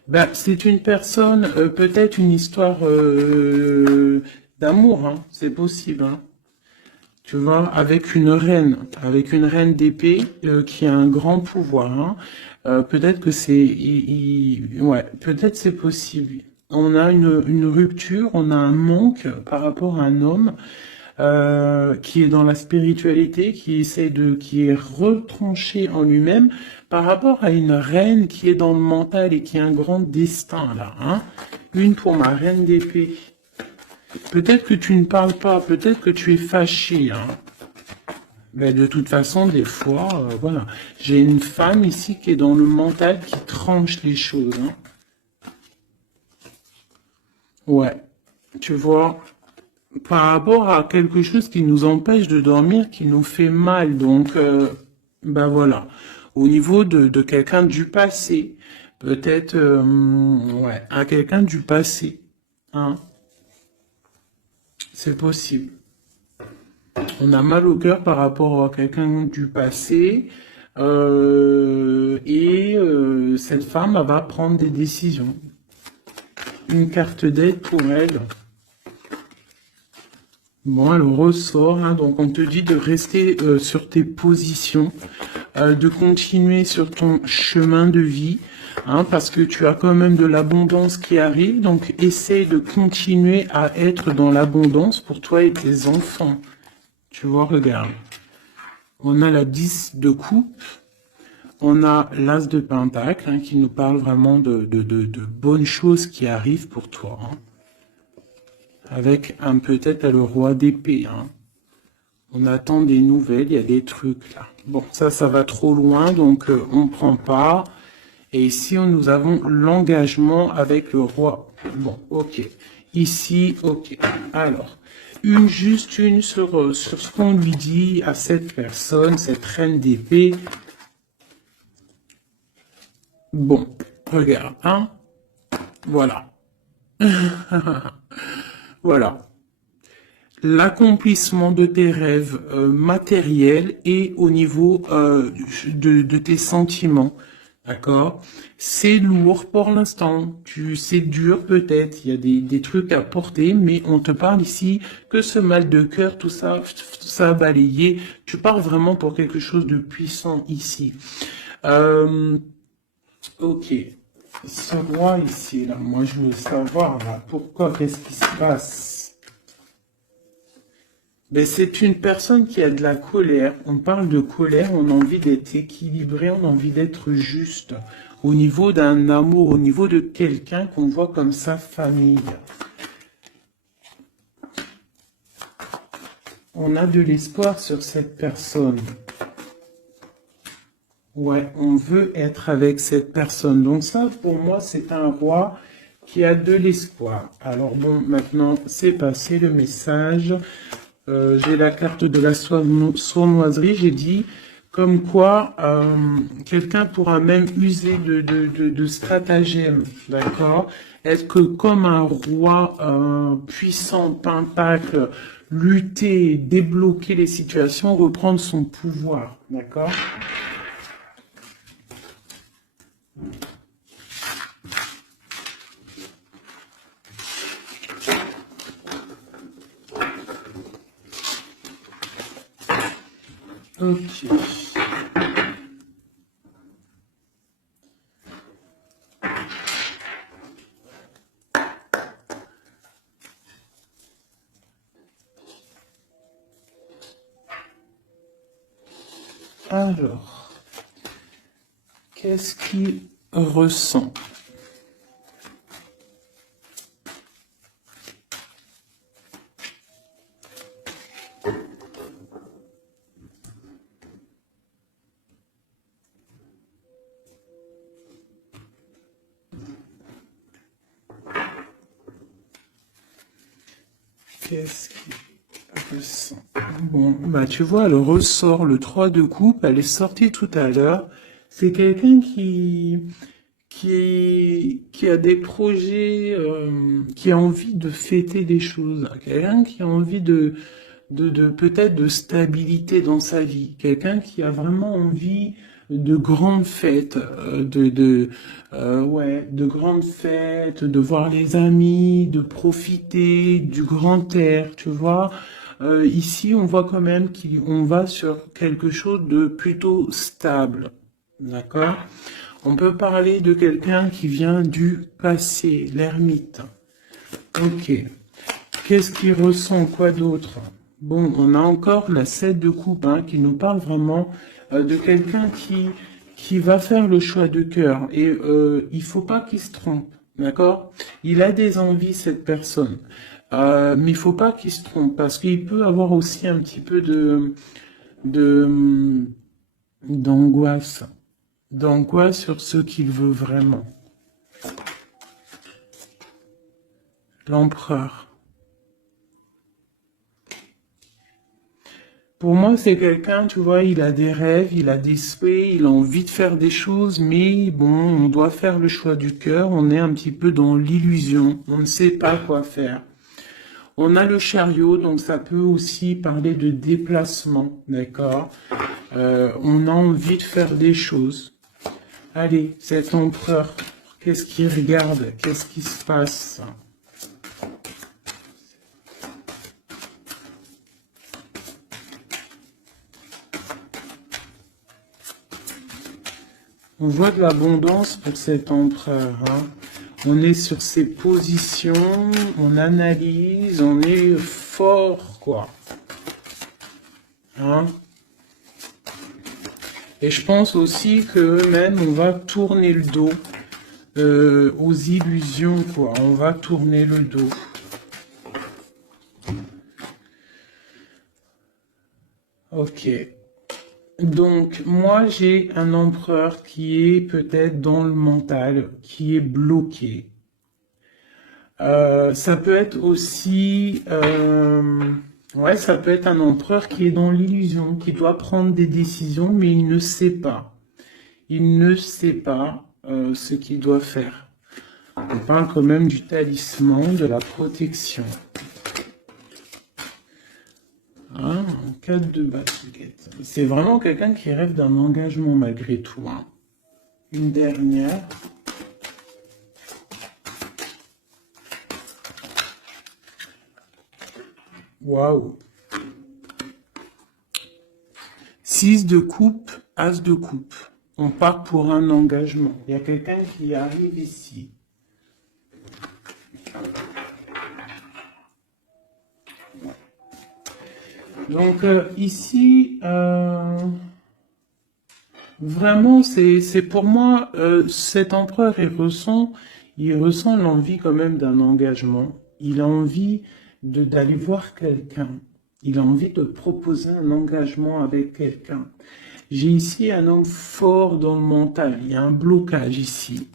ben, c'est une personne, peut-être une histoire d'amour, hein, c'est possible, hein. Tu vois, avec une reine d'épée qui a un grand pouvoir, hein. Peut-être que ouais, peut-être c'est possible. On a une rupture, on a un manque par rapport à un homme qui est dans la spiritualité, qui est retranché en lui-même par rapport à une reine qui est dans le mental et qui a un grand destin là, hein. Une pour ma reine d'épée. Peut-être que tu ne parles pas, peut-être que tu es fâché, hein. Mais de toute façon, des fois, voilà. J'ai une femme ici qui est dans le mental, qui tranche les choses, hein. Ouais. Tu vois, par rapport à quelque chose qui nous empêche de dormir, qui nous fait mal. Donc, ben voilà. Au niveau de quelqu'un du passé, peut-être, ouais, à quelqu'un du passé, hein. C'est possible. On a mal au cœur par rapport à quelqu'un du passé. Cette femme, elle va prendre des décisions. Une carte d'aide pour elle. Bon, elle ressort, hein, donc on te dit de rester sur tes positions, de continuer sur ton chemin de vie, hein, parce que tu as quand même de l'abondance qui arrive, donc essaye de continuer à être dans l'abondance pour toi et tes enfants. Tu vois, regarde. On a la 10 de coupe, on a l'as de pentacle, hein, qui nous parle vraiment de bonnes choses qui arrivent pour toi, hein. Avec peut-être le roi d'épée, hein. On attend des nouvelles, il y a des trucs là. Bon, ça va trop loin, donc on prend pas. Et ici, nous avons l'engagement avec le roi. Bon, ok. Ici, ok. Alors, juste une sur ce qu'on lui dit à cette personne, cette reine d'épée. Bon, regarde, hein. Voilà. Voilà. L'accomplissement de tes rêves matériels et au niveau de tes sentiments. D'accord? C'est lourd pour l'instant. C'est dur peut-être. Il y a des trucs à porter, mais on te parle ici que ce mal de cœur, tout ça balayé. Tu parles vraiment pour quelque chose de puissant ici. Ok. Ce roi ici, là, moi je veux savoir là, pourquoi, qu'est-ce qui se passe? Ben, c'est une personne qui a de la colère. On parle de colère, on a envie d'être équilibré, on a envie d'être juste. Au niveau d'un amour, au niveau de quelqu'un qu'on voit comme sa famille. On a de l'espoir sur cette personne. Ouais, on veut être avec cette personne. Donc ça, pour moi, c'est un roi qui a de l'espoir. Alors bon, maintenant, c'est passé le message. j'ai la carte de la sournoiserie, j'ai dit comme quoi quelqu'un pourra même user de stratagèmes, d'accord? Est-ce que comme un roi puissant, pentacle, lutter, débloquer les situations, reprendre son pouvoir, d'accord? Ok. Alors, qu'est-ce qu'il ressent? Qu'est-ce qu'il ressent? Bon, bah tu vois, elle ressort le 3 de coupe, elle est sortie tout à l'heure. C'est quelqu'un qui a des projets, qui a envie de fêter des choses. Quelqu'un qui a envie de peut-être de stabilité dans sa vie. Quelqu'un qui a vraiment envie de grandes fêtes, ouais, de grandes fêtes, de voir les amis, de profiter du grand air, tu vois. Ici, on voit quand même qu'on va sur quelque chose de plutôt stable, d'accord? On peut parler de quelqu'un qui vient du passé, l'ermite. Ok. Qu'est-ce qu'il ressent? Quoi d'autre? Bon, on a encore la 7 de coupe hein, qui nous parle vraiment de quelqu'un qui va faire le choix de cœur. Et il faut pas qu'il se trompe, d'accord? Il a des envies, cette personne. Mais il faut pas qu'il se trompe parce qu'il peut avoir aussi un petit peu de, d'angoisse. D'angoisse sur ce qu'il veut vraiment. L'empereur. Pour moi, c'est quelqu'un, tu vois, il a des rêves, il a des souhaits, il a envie de faire des choses, mais bon, on doit faire le choix du cœur, on est un petit peu dans l'illusion, on ne sait pas quoi faire. On a le chariot, donc ça peut aussi parler de déplacement, d'accord? On a envie de faire des choses. Allez, cet empereur, qu'est-ce qu'il regarde? Qu'est-ce qui se passe? On voit de l'abondance pour cet empereur. Hein. On est sur ses positions, on analyse, on est fort, quoi. Hein. Et je pense aussi que même on va tourner le dos aux illusions, quoi. On va tourner le dos. Ok. Donc, moi, j'ai un empereur qui est peut-être dans le mental, qui est bloqué. Ça peut être aussi, ouais, ça peut être un empereur qui est dans l'illusion, qui doit prendre des décisions, mais il ne sait pas. Il ne sait pas ce qu'il doit faire. On parle quand même du talisman, de la protection. Hein, 4 de basket. C'est vraiment quelqu'un qui rêve d'un engagement malgré tout. Hein. Une dernière. Waouh. 6 de coupe, as de coupe. On part pour un engagement. Il y a quelqu'un qui arrive ici. Donc ici, vraiment, c'est pour moi, cet empereur, il ressent l'envie quand même d'un engagement. Il a envie d'aller voir quelqu'un. Il a envie de proposer un engagement avec quelqu'un. J'ai ici un homme fort dans le mental. Il y a un blocage ici.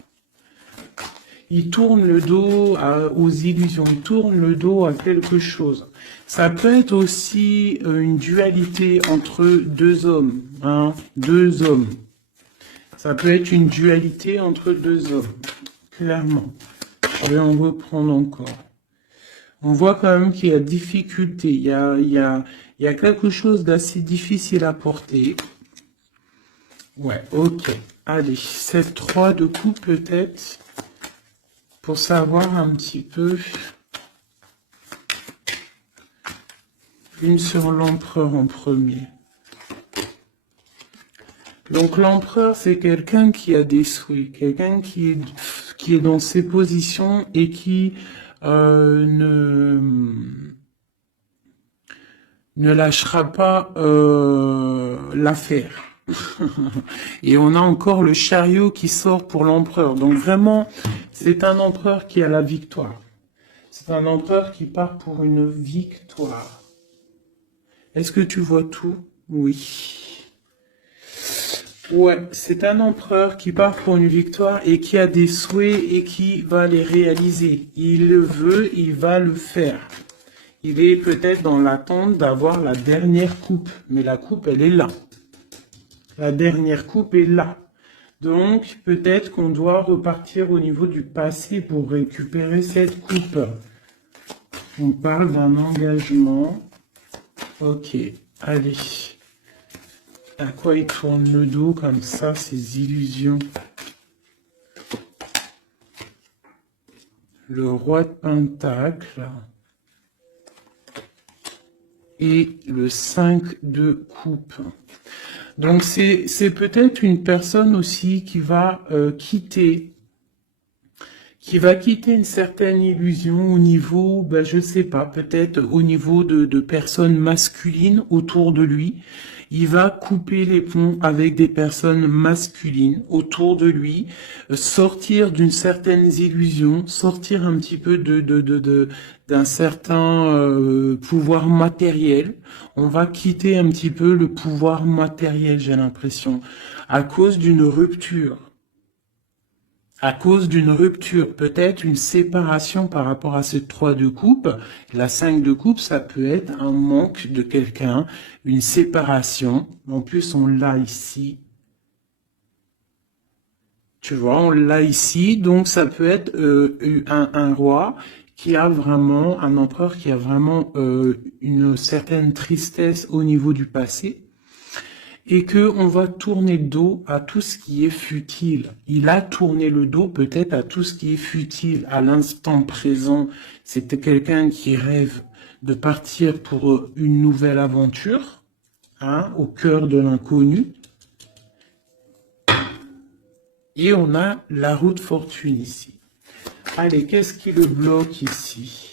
Il tourne le dos aux illusions, il tourne le dos à quelque chose. Ça peut être aussi une dualité entre deux hommes, hein, deux hommes. Ça peut être une dualité entre deux hommes, clairement. Je vais en reprendre encore. On voit quand même qu'il y a difficulté, il y a quelque chose d'assez difficile à porter. Ouais, ok. Allez, cette 3 de coupe peut-être, pour savoir un petit peu. Une sur l'empereur en premier. Donc l'empereur, c'est quelqu'un qui a des souhaits, quelqu'un qui est dans ses positions et qui ne lâchera pas l'affaire. Et on a encore le chariot qui sort pour l'empereur. Donc vraiment, c'est un empereur qui a la victoire. C'est un empereur qui part pour une victoire. Est-ce que tu vois tout? Oui. Ouais, c'est un empereur qui part pour une victoire et qui a des souhaits et qui va les réaliser. Il le veut, il va le faire. Il est peut-être dans l'attente d'avoir la dernière coupe, mais la coupe, elle est là. La dernière coupe est là. Donc, peut-être qu'on doit repartir au niveau du passé pour récupérer cette coupe. On parle d'un engagement. Ok, allez. À quoi il tourne le dos comme ça, ces illusions? Le roi de Pentacle. Et le 5 de coupe. Donc c'est peut-être une personne aussi qui va quitter une certaine illusion au niveau, ben je sais pas, peut-être au niveau de personnes masculines autour de lui. Il va couper les ponts avec des personnes masculines autour de lui, sortir d'une certaine illusion, sortir un petit peu d'un certain pouvoir matériel. On va quitter un petit peu le pouvoir matériel, j'ai l'impression, à cause d'une rupture. À cause d'une rupture, peut-être une séparation par rapport à cette 3 de coupe. La 5 de coupe, ça peut être un manque de quelqu'un, une séparation. En plus, on l'a ici. Tu vois, on l'a ici. Donc, ça peut être un roi qui a vraiment, un empereur qui a vraiment une certaine tristesse au niveau du passé. Et que on va tourner le dos à tout ce qui est futile. Il a tourné le dos peut-être à tout ce qui est futile à l'instant présent. C'était quelqu'un qui rêve de partir pour une nouvelle aventure, hein, au cœur de l'inconnu. Et on a la roue de fortune ici. Allez, qu'est-ce qui le bloque ici?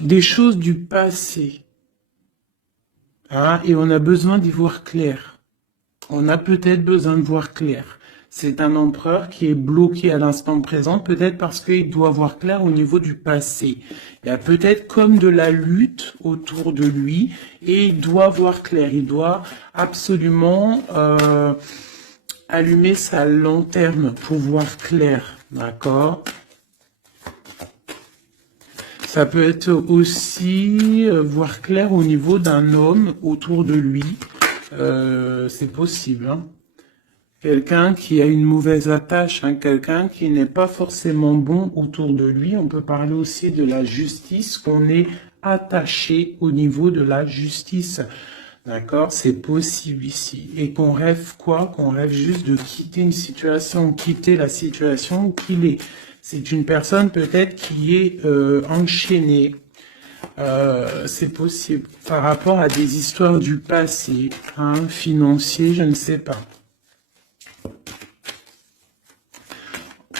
Des choses du passé. Ah, et on a besoin d'y voir clair. On a peut-être besoin de voir clair. C'est un empereur qui est bloqué à l'instant présent, peut-être parce qu'il doit voir clair au niveau du passé. Il y a peut-être comme de la lutte autour de lui, et il doit voir clair. Il doit absolument allumer sa lanterne pour voir clair. D'accord ? Ça peut être aussi voir clair au niveau d'un homme autour de lui. C'est possible. Hein. Quelqu'un qui a une mauvaise attache, hein, quelqu'un qui n'est pas forcément bon autour de lui. On peut parler aussi de la justice, qu'on est attaché au niveau de la justice. D'accord? C'est possible ici. Et qu'on rêve quoi? Qu'on rêve juste de quitter une situation, quitter la situation qu'il est. C'est une personne peut-être qui est enchaînée. C'est possible. Par rapport à des histoires du passé, hein, financier, je ne sais pas.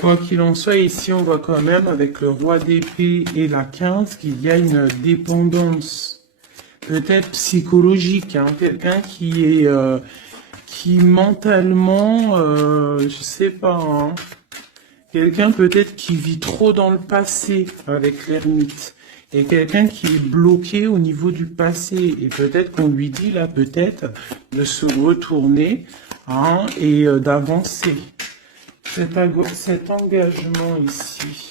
Quoi qu'il en soit, ici, on voit quand même, avec le roi d'épée et la 15, qu'il y a une dépendance, peut-être psychologique, hein, quelqu'un qui est, qui mentalement, je sais pas, hein, Quelqu'un peut-être qui vit trop dans le passé avec l'ermite. Et quelqu'un qui est bloqué au niveau du passé. Et peut-être qu'on lui dit là, peut-être, de se retourner hein, et d'avancer. Cet engagement ici.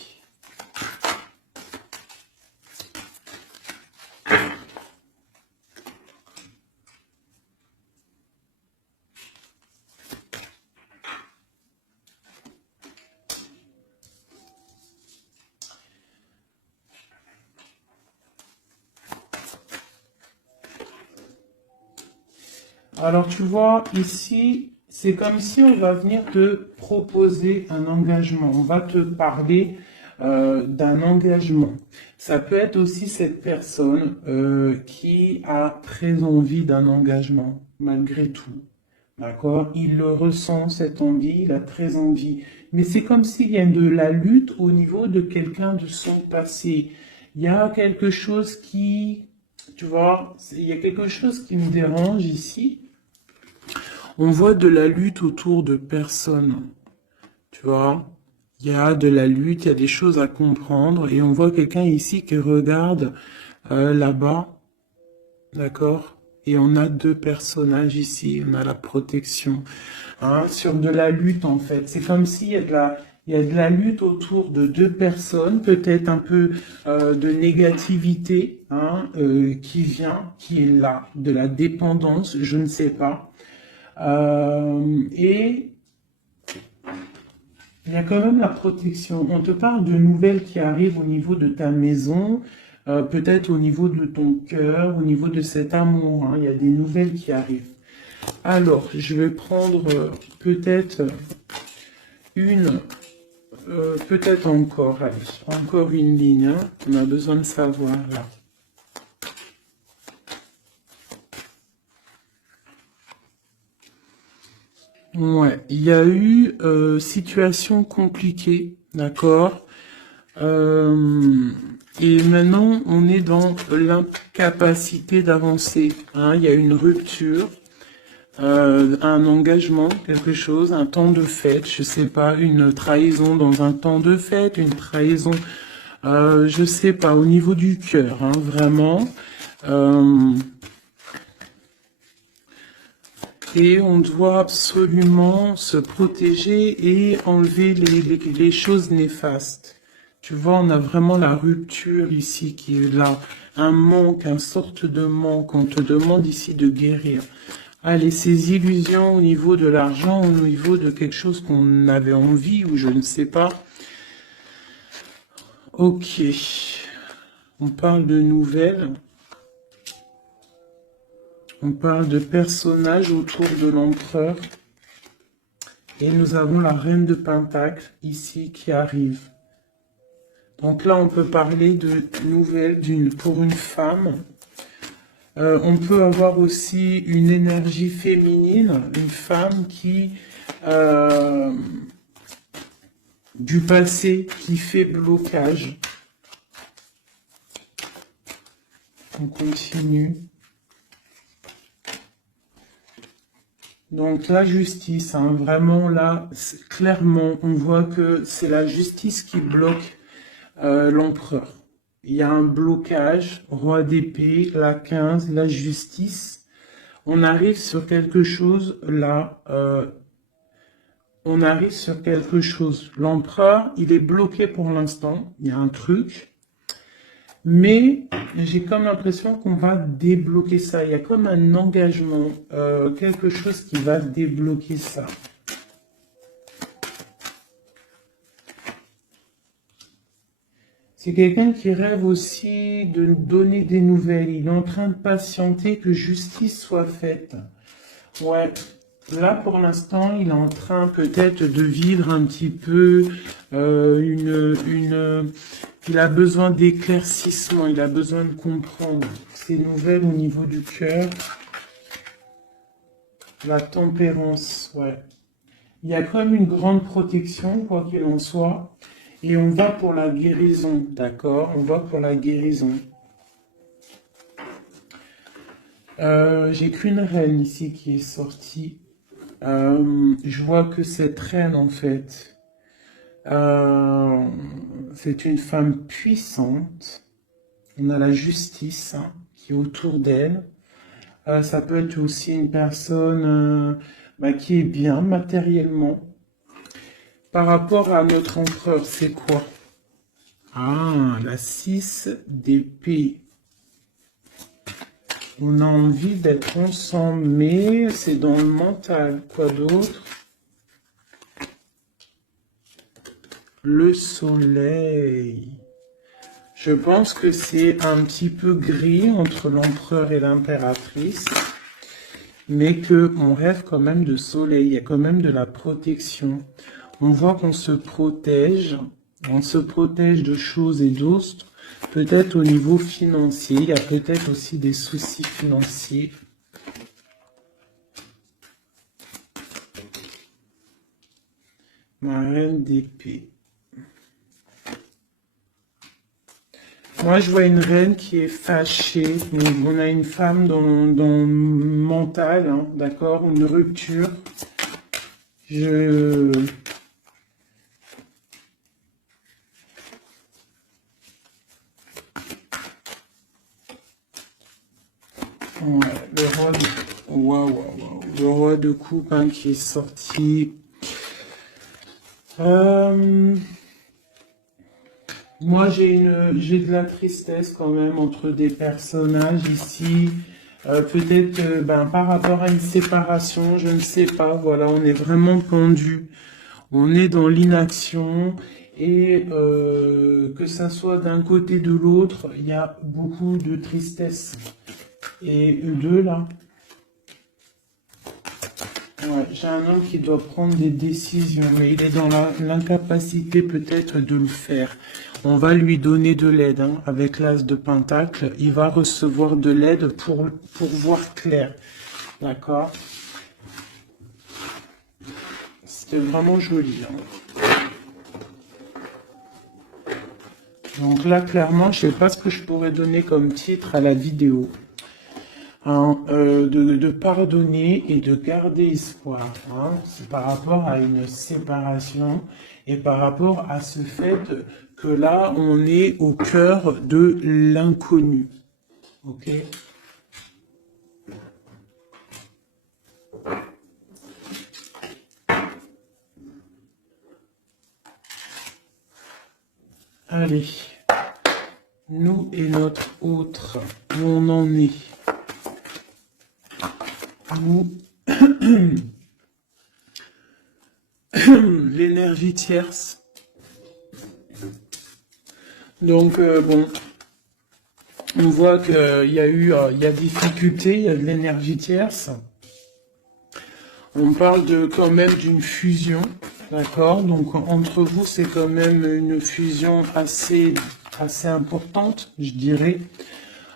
Alors tu vois, ici, c'est comme si on va venir te proposer un engagement. On va te parler d'un engagement. Ça peut être aussi cette personne qui a très envie d'un engagement, malgré tout. D'accord? Il le ressent, cette envie, il a très envie. Mais c'est comme s'il y a de la lutte au niveau de quelqu'un de son passé. Il y a quelque chose qui, tu vois, il y a quelque chose qui me dérange ici. On voit de la lutte autour de personnes, tu vois. Il y a de la lutte, il y a des choses à comprendre et on voit quelqu'un ici qui regarde là-bas, d'accord? Et on a deux personnages ici, on a la protection, hein, sur de la lutte en fait. C'est comme s'il y a il y a de la lutte autour de deux personnes, peut-être un peu de négativité hein, qui vient, qui est là, de la dépendance, je ne sais pas. Et il y a quand même la protection. On te parle de nouvelles qui arrivent au niveau de ta maison, peut-être au niveau de ton cœur, au niveau de cet amour. Hein. Il y a des nouvelles qui arrivent. Alors, je vais prendre peut-être une, peut-être encore, allez, encore une ligne. Hein. On a besoin de savoir là. Ouais, il y a eu situation compliquée, d'accord. Et maintenant, on est dans l'incapacité d'avancer. Hein. Il y a une rupture, un engagement, quelque chose, un temps de fête, je sais pas, une trahison dans un temps de fête, une trahison, je sais pas, au niveau du cœur, hein, vraiment. Euh, Et on doit absolument se protéger et enlever les choses néfastes. Tu vois, on a vraiment la rupture ici qui est là. Un manque, une sorte de manque. On te demande ici de guérir. Allez, ces illusions au niveau de l'argent, au niveau de quelque chose qu'on avait envie ou je ne sais pas. Ok. On parle de nouvelles. On parle de personnages autour de l'empereur. Et nous avons la reine de Pentacle ici qui arrive. Donc là, on peut parler de nouvelles pour une femme. On peut avoir aussi une énergie féminine, une femme qui du passé qui fait blocage. On continue. Donc la justice, hein, vraiment là, clairement, on voit que c'est la justice qui bloque l'empereur. Il y a un blocage, roi d'épée, la 15, la justice. On arrive sur quelque chose là, on arrive sur quelque chose. L'empereur, il est bloqué pour l'instant, il y a un truc. Mais j'ai comme l'impression qu'on va débloquer ça. Il y a comme un engagement, quelque chose qui va débloquer ça. C'est quelqu'un qui rêve aussi de donner des nouvelles. Il est en train de patienter que justice soit faite. Ouais. Là, pour l'instant, il est en train peut-être de vivre un petit peu il a besoin d'éclaircissement, il a besoin de comprendre ces nouvelles au niveau du cœur. La tempérance, ouais. Il y a comme une grande protection, quoi qu'il en soit. Et on va pour la guérison, d'accord? On va pour la guérison. J'ai qu'une reine ici qui est sortie. Je vois que cette reine, en fait, C'est une femme puissante. On a la justice hein, qui est autour d'elle. Ça peut être aussi une personne qui est bien matériellement. Par rapport à notre empereur, c'est quoi? Ah, la 6 d'épée. On a envie d'être ensemble, mais c'est dans le mental. Quoi d'autre? Le soleil. Je pense que c'est un petit peu gris entre l'empereur et l'impératrice, mais qu'on rêve quand même de soleil, il y a quand même de la protection. On voit qu'on se protège, on se protège de choses et d'autres, peut-être au niveau financier, il y a peut-être aussi des soucis financiers. Ma reine d'épée. Moi, je vois une reine qui est fâchée. On a une femme dans le mental, hein, d'accord, une rupture. Ouais, le roi de... Le roi de coupe hein, qui est sorti. Moi, j'ai de la tristesse quand même entre des personnages ici. Peut-être par rapport à une séparation, je ne sais pas. Voilà, on est vraiment pendu. On est dans l'inaction. Et que ça soit d'un côté de l'autre, il y a beaucoup de tristesse. Et deux là. Ouais, j'ai un homme qui doit prendre des décisions, mais il est dans l'incapacité peut-être de le faire. On va lui donner de l'aide, hein, avec l'as de Pentacle. Il va recevoir de l'aide pour voir clair. D'accord? C'était vraiment joli. Hein. Donc là, clairement, je ne sais pas ce que je pourrais donner comme titre à la vidéo. Hein, de pardonner et de garder espoir. Hein. C'est par rapport à une séparation et par rapport à ce fait que là, on est au cœur de l'inconnu. Ok? Allez. Nous et notre autre, où on en est. Nous, l'énergie tierce. Donc, bon, on voit qu'il y a difficulté, il y a de l'énergie tierce. On parle quand même d'une fusion, d'accord? Donc, entre vous, c'est quand même une fusion assez importante, je dirais.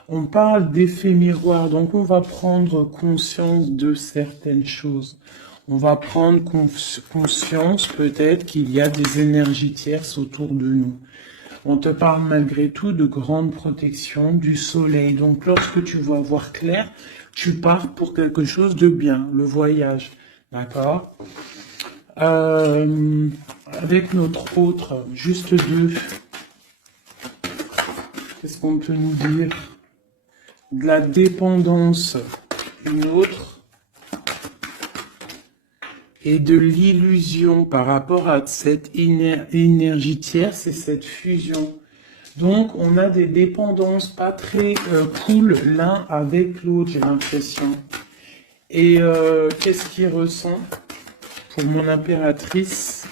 On parle d'effet miroir, donc on va prendre conscience de certaines choses. On va prendre conscience peut-être qu'il y a des énergies tierces autour de nous. On te parle malgré tout de grande protection du soleil. Donc lorsque tu vas voir clair, tu pars pour quelque chose de bien, le voyage. D'accord? Avec notre autre, juste deux. Qu'est-ce qu'on peut nous dire? De la dépendance, une autre. Et de l'illusion par rapport à cette énergie tierce et cette fusion. Donc, on a des dépendances pas très cool l'un avec l'autre, j'ai l'impression. Et qu'est-ce qu'il ressent pour mon impératrice?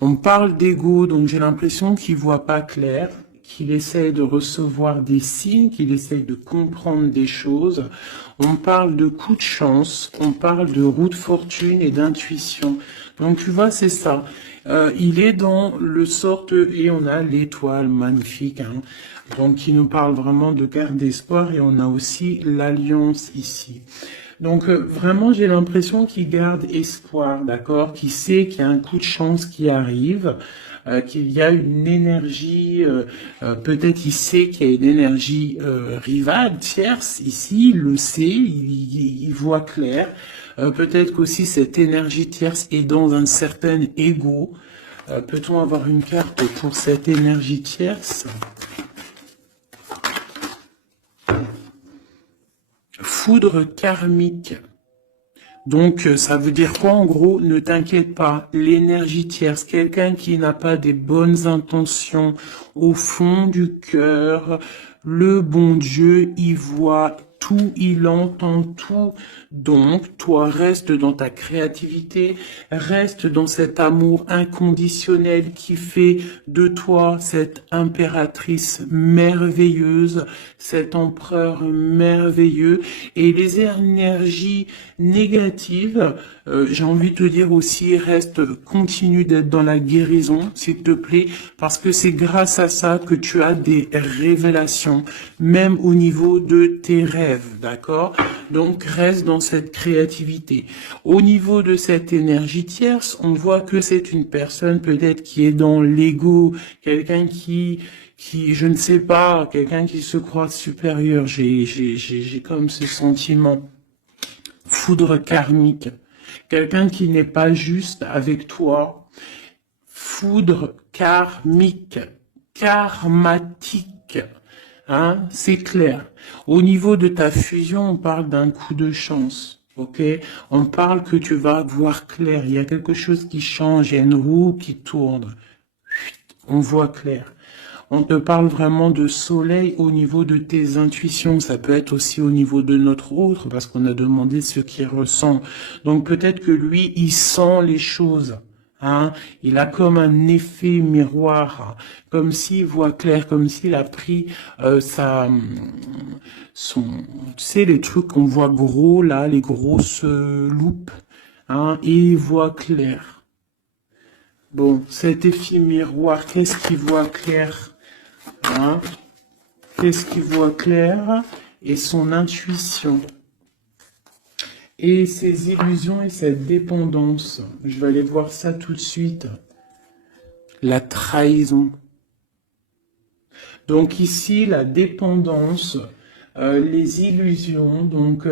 On parle d'ego, donc j'ai l'impression qu'il voit pas clair, qu'il essaye de recevoir des signes, qu'il essaye de comprendre des choses. On parle de coup de chance, on parle de roue de fortune et d'intuition. Donc tu vois, c'est ça. Il est dans le sorte, et on a l'étoile magnifique, hein, donc qui nous parle vraiment de garde d'espoir, et on a aussi l'alliance ici. Donc vraiment, j'ai l'impression qu'il garde espoir, d'accord, qu'il sait qu'il y a un coup de chance qui arrive, qu'il y a une énergie, peut-être il sait qu'il y a une énergie rivale, tierce, ici, il le sait, il voit clair. Peut-être qu'aussi cette énergie tierce est dans un certain ego. Peut-on avoir une carte pour cette énergie tierce? Foudre karmique. Donc, ça veut dire quoi en gros? Ne t'inquiète pas, l'énergie tierce, quelqu'un qui n'a pas des bonnes intentions au fond du cœur, le bon Dieu, il voit tout, il entend tout. Donc, toi, reste dans ta créativité, reste dans cet amour inconditionnel qui fait de toi cette impératrice merveilleuse, cet empereur merveilleux. Et les énergies négatives, j'ai envie de te dire aussi, continue d'être dans la guérison, s'il te plaît, parce que c'est grâce à ça que tu as des révélations, même au niveau de tes rêves, d'accord? Donc, reste dans cette créativité. Au niveau de cette énergie tierce, on voit que c'est une personne peut-être qui est dans l'ego, quelqu'un qui, je ne sais pas, quelqu'un qui se croit supérieur. J'ai comme ce sentiment. Foudre karmique. Quelqu'un qui n'est pas juste avec toi. Foudre karmique. Karmatique. Hein, c'est clair. Au niveau de ta fusion, on parle d'un coup de chance. Ok? On parle que tu vas voir clair. Il y a quelque chose qui change. Il y a une roue qui tourne. On voit clair. On te parle vraiment de soleil au niveau de tes intuitions. Ça peut être aussi au niveau de notre autre, parce qu'on a demandé ce qu'il ressent. Donc peut-être que lui, il sent les choses. Hein, il a comme un effet miroir, comme s'il voit clair, comme s'il a pris tu sais, les trucs qu'on voit gros là, les grosses loupes, hein, et il voit clair. Bon, cet effet miroir, qu'est-ce qu'il voit clair? Hein? Qu'est-ce qu'il voit clair? Et son intuition. Et ses illusions et cette dépendance. Je vais aller voir ça tout de suite. La trahison. Donc ici, la dépendance, les illusions, donc...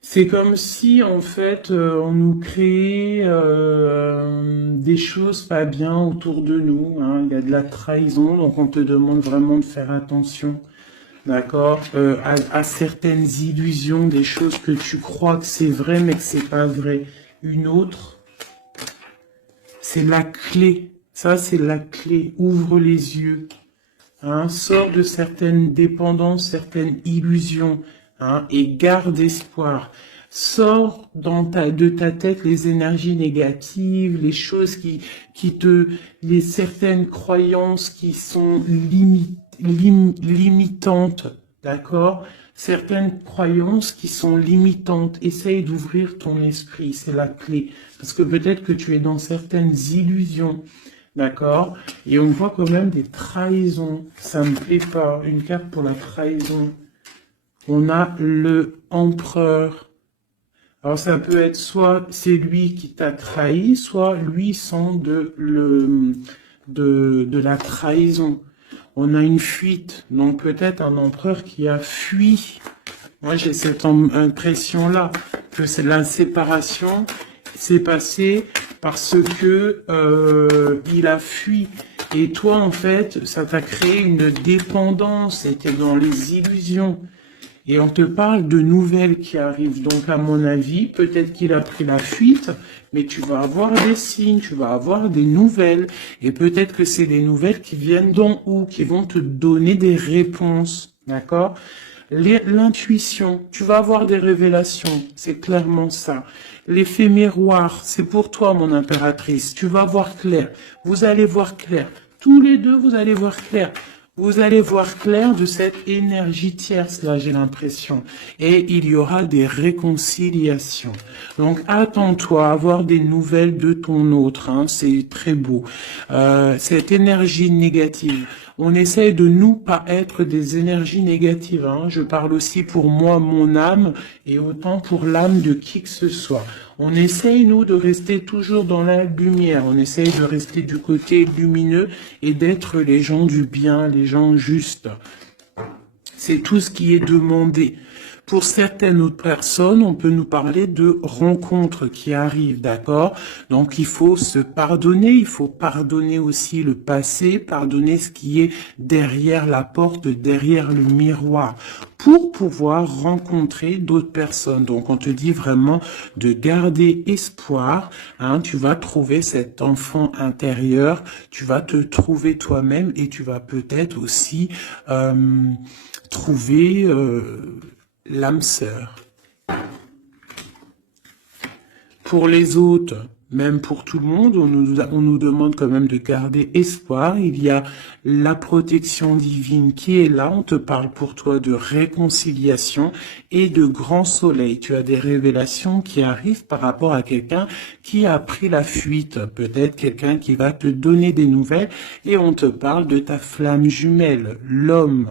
c'est comme si, en fait, on nous créait des choses pas bien autour de nous. Hein. Il y a de la trahison, donc on te demande vraiment de faire attention. D'accord, à certaines illusions, des choses que tu crois que c'est vrai, mais que c'est pas vrai. Une autre, c'est la clé. Ça, c'est la clé. Ouvre les yeux. Hein, sors de certaines dépendances, certaines illusions. Hein, et garde espoir. Sors de ta tête les énergies négatives, les choses les certaines croyances qui sont limitantes, d'accord? Certaines croyances qui sont limitantes. Essaye d'ouvrir ton esprit, c'est la clé. Parce que peut-être que tu es dans certaines illusions, d'accord? Et on voit quand même des trahisons. Ça me plaît pas. Une carte pour la trahison. On a le empereur. Alors ça peut être soit c'est lui qui t'a trahi, soit lui sent de la trahison. On a une fuite, donc peut-être un empereur qui a fui. Moi j'ai cette impression-là, que c'est la séparation s'est passée parce que il a fui. Et toi en fait, ça t'a créé une dépendance, c'était dans les illusions. Et on te parle de nouvelles qui arrivent. Donc, à mon avis, peut-être qu'il a pris la fuite, mais tu vas avoir des signes, tu vas avoir des nouvelles. Et peut-être que c'est des nouvelles qui viennent d'en haut, qui vont te donner des réponses. D'accord? L'intuition, tu vas avoir des révélations. C'est clairement ça. L'effet miroir, c'est pour toi, mon impératrice. Tu vas voir clair. Vous allez voir clair. Tous les deux, vous allez voir clair. Vous allez voir clair de cette énergie tierce, là, j'ai l'impression. Et il y aura des réconciliations. Donc, attends-toi à avoir des nouvelles de ton autre. Hein, c'est très beau. Cette énergie négative. On essaye de nous pas être des énergies négatives. Hein. Je parle aussi pour moi, mon âme, et autant pour l'âme de qui que ce soit. On essaye, nous, de rester toujours dans la lumière. On essaye de rester du côté lumineux et d'être les gens du bien, les gens justes. C'est tout ce qui est demandé. Pour certaines autres personnes, on peut nous parler de rencontres qui arrivent, d'accord? Donc, il faut se pardonner, il faut pardonner aussi le passé, pardonner ce qui est derrière la porte, derrière le miroir, pour pouvoir rencontrer d'autres personnes. Donc, on te dit vraiment de garder espoir, hein, tu vas trouver cet enfant intérieur, tu vas te trouver toi-même et tu vas peut-être aussi trouver l'âme sœur. Pour les autres, même pour tout le monde, on nous demande quand même de garder espoir. Il y a la protection divine qui est là. On te parle pour toi de réconciliation et de grand soleil. Tu as des révélations qui arrivent par rapport à quelqu'un qui a pris la fuite. Peut-être quelqu'un qui va te donner des nouvelles et on te parle de ta flamme jumelle, l'homme.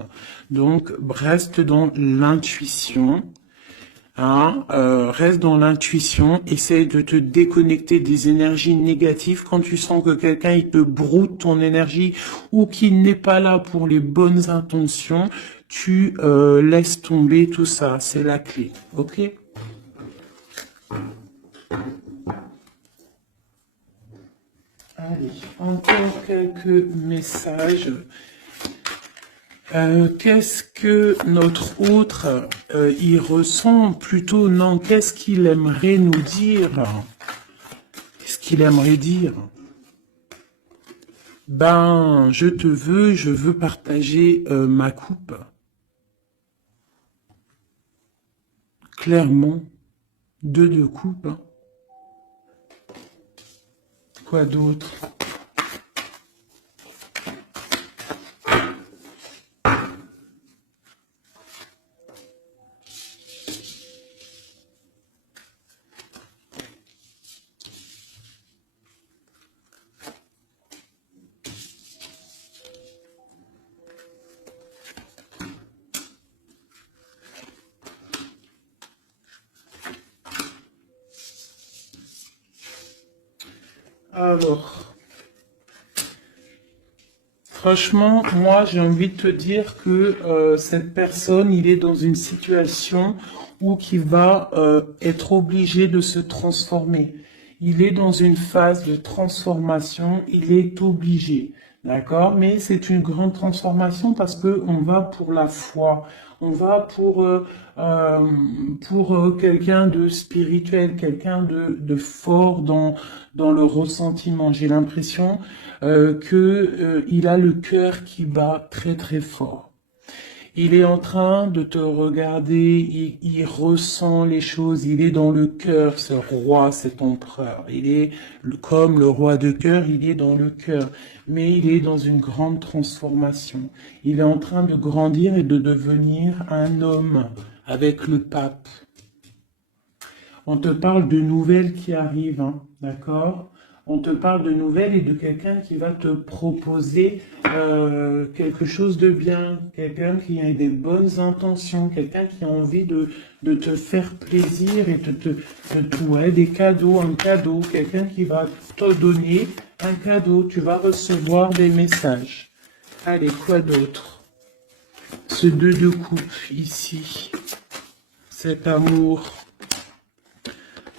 Donc, reste dans l'intuition. Hein, reste dans l'intuition, essaye de te déconnecter des énergies négatives quand tu sens que quelqu'un il te broute ton énergie ou qu'il n'est pas là pour les bonnes intentions, tu laisses tomber tout ça, c'est la clé, ok? Allez, encore quelques messages. Qu'est-ce que notre autre y ressent? Plutôt non, qu'est-ce qu'il aimerait nous dire? Qu'est-ce qu'il aimerait dire? Ben, je veux partager ma coupe. Clairement, deux coupes. Hein. Quoi d'autre? Alors, franchement, moi, j'ai envie de te dire que cette personne, il est dans une situation où il va être obligé de se transformer. Il est dans une phase de transformation, il est obligé, d'accord? Mais c'est une grande transformation parce que on va pour la foi, on va pour quelqu'un de spirituel, quelqu'un de fort dans le ressentiment. J'ai l'impression que il a le cœur qui bat très très fort. Il est en train de te regarder, il ressent les choses, il est dans le cœur, ce roi, cet empereur. Il est comme le roi de cœur, il est dans le cœur, mais il est dans une grande transformation. Il est en train de grandir et de devenir un homme avec le pape. On te parle de nouvelles qui arrivent, hein, d'accord? On te parle de nouvelles et de quelqu'un qui va te proposer quelque chose de bien, quelqu'un qui a des bonnes intentions, quelqu'un qui a envie de te faire plaisir et ouais, des cadeaux, un cadeau, quelqu'un qui va te donner un cadeau, tu vas recevoir des messages. Allez, quoi d'autre? Ce deux de coupe ici, cet amour.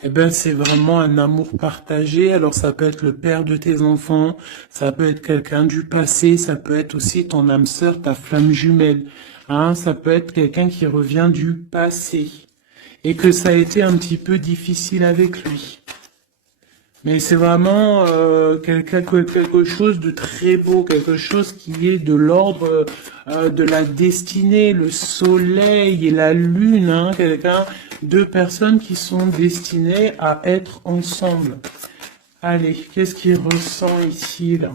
Eh ben, c'est vraiment un amour partagé. Alors, ça peut être le père de tes enfants, ça peut être quelqu'un du passé, ça peut être aussi ton âme sœur, ta flamme jumelle. Hein, ça peut être quelqu'un qui revient du passé et que ça a été un petit peu difficile avec lui. Mais c'est vraiment quelque chose de très beau, quelque chose qui est de l'ordre de la destinée, le soleil et la lune, hein, deux personnes qui sont destinées à être ensemble. Allez, qu'est-ce qu'il ressent ici, là?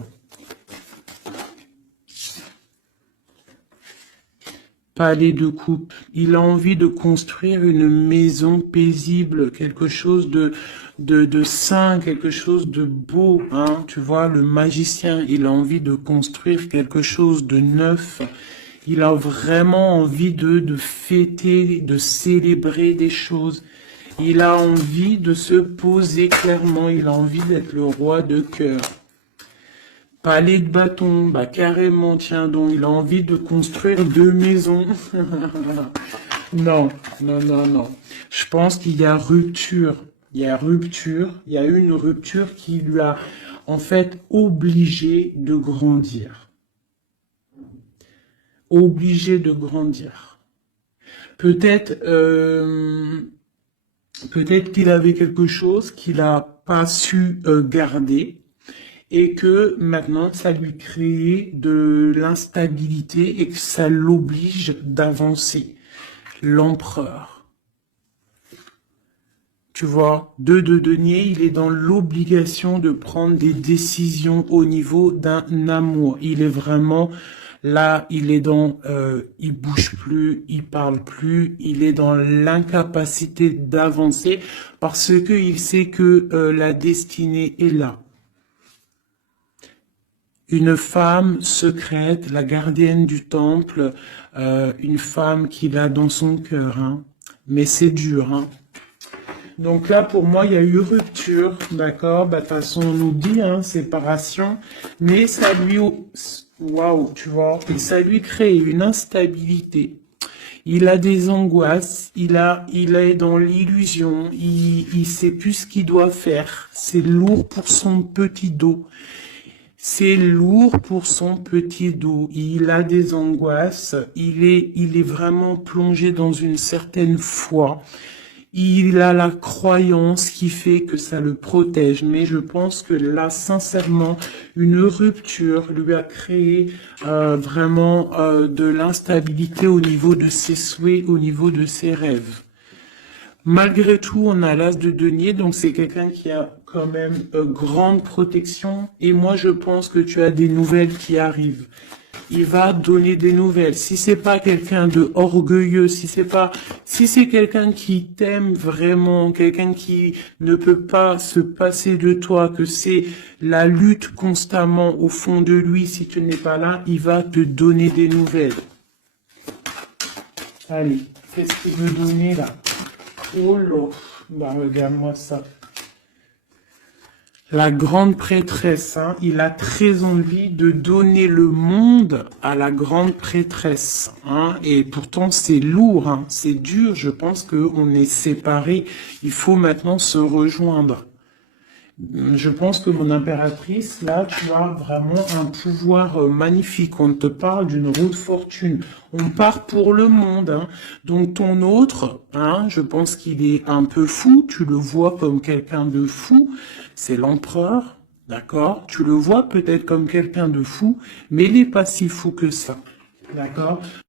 Palais de coupe. Il a envie de construire une maison paisible, quelque chose de sain, quelque chose de beau, hein. Tu vois, le magicien, il a envie de construire quelque chose de neuf. Il a vraiment envie de fêter, de célébrer des choses. Il a envie de se poser clairement. Il a envie d'être le roi de cœur. Palais de bâton, bah carrément, tiens donc, il a envie de construire 2 maisons. Non, non, non, non. Je pense qu'il y a rupture. Il y a rupture. Il y a une rupture qui lui a, en fait, obligé de grandir. Obligé de grandir. Peut-être, peut-être qu'il avait quelque chose qu'il n'a pas su garder et que maintenant ça lui crée de l'instabilité et que ça l'oblige d'avancer. L'empereur. Tu vois, 2 de denier, il est dans l'obligation de prendre des décisions au niveau d'un amour. Il est vraiment là, il est dans, il bouge plus, il parle plus, il est dans l'incapacité d'avancer parce que il sait que la destinée est là. Une femme secrète, la gardienne du temple, une femme qu'il a dans son cœur, hein. Mais c'est dur, hein. Donc là, pour moi, il y a eu rupture, d'accord? Bah, de toute façon, on nous dit, hein, séparation, mais ça lui, waouh, tu vois, et ça lui crée une instabilité. Il a des angoisses, il est dans l'illusion, il sait plus ce qu'il doit faire. C'est lourd pour son petit dos. C'est lourd pour son petit dos. Il a des angoisses. Il est vraiment plongé dans une certaine foi. Il a la croyance qui fait que ça le protège. Mais je pense que là, sincèrement, une rupture lui a créé vraiment de l'instabilité au niveau de ses souhaits, au niveau de ses rêves. Malgré tout, on a l'as de denier, donc c'est quelqu'un qui a quand même grande protection. Et moi, je pense que tu as des nouvelles qui arrivent. Il va donner des nouvelles. Si c'est pas quelqu'un de orgueilleux, si c'est quelqu'un qui t'aime vraiment, quelqu'un qui ne peut pas se passer de toi, que c'est la lutte constamment au fond de lui, si tu n'es pas là, il va te donner des nouvelles. Allez, qu'est-ce qu'il veut donner là? Oh là, bah regarde-moi ça. La grande prêtresse, hein, il a très envie de donner le monde à la grande prêtresse, hein, et pourtant c'est lourd, hein, c'est dur, je pense qu'on est séparés, il faut maintenant se rejoindre. Je pense que mon impératrice, là, tu as vraiment un pouvoir magnifique. On te parle d'une roue de fortune. On part pour le monde, hein. Donc ton autre, hein, je pense qu'il est un peu fou. Tu le vois comme quelqu'un de fou. C'est l'empereur, d'accord? Tu le vois peut-être comme quelqu'un de fou, mais il n'est pas si fou que ça, d'accord?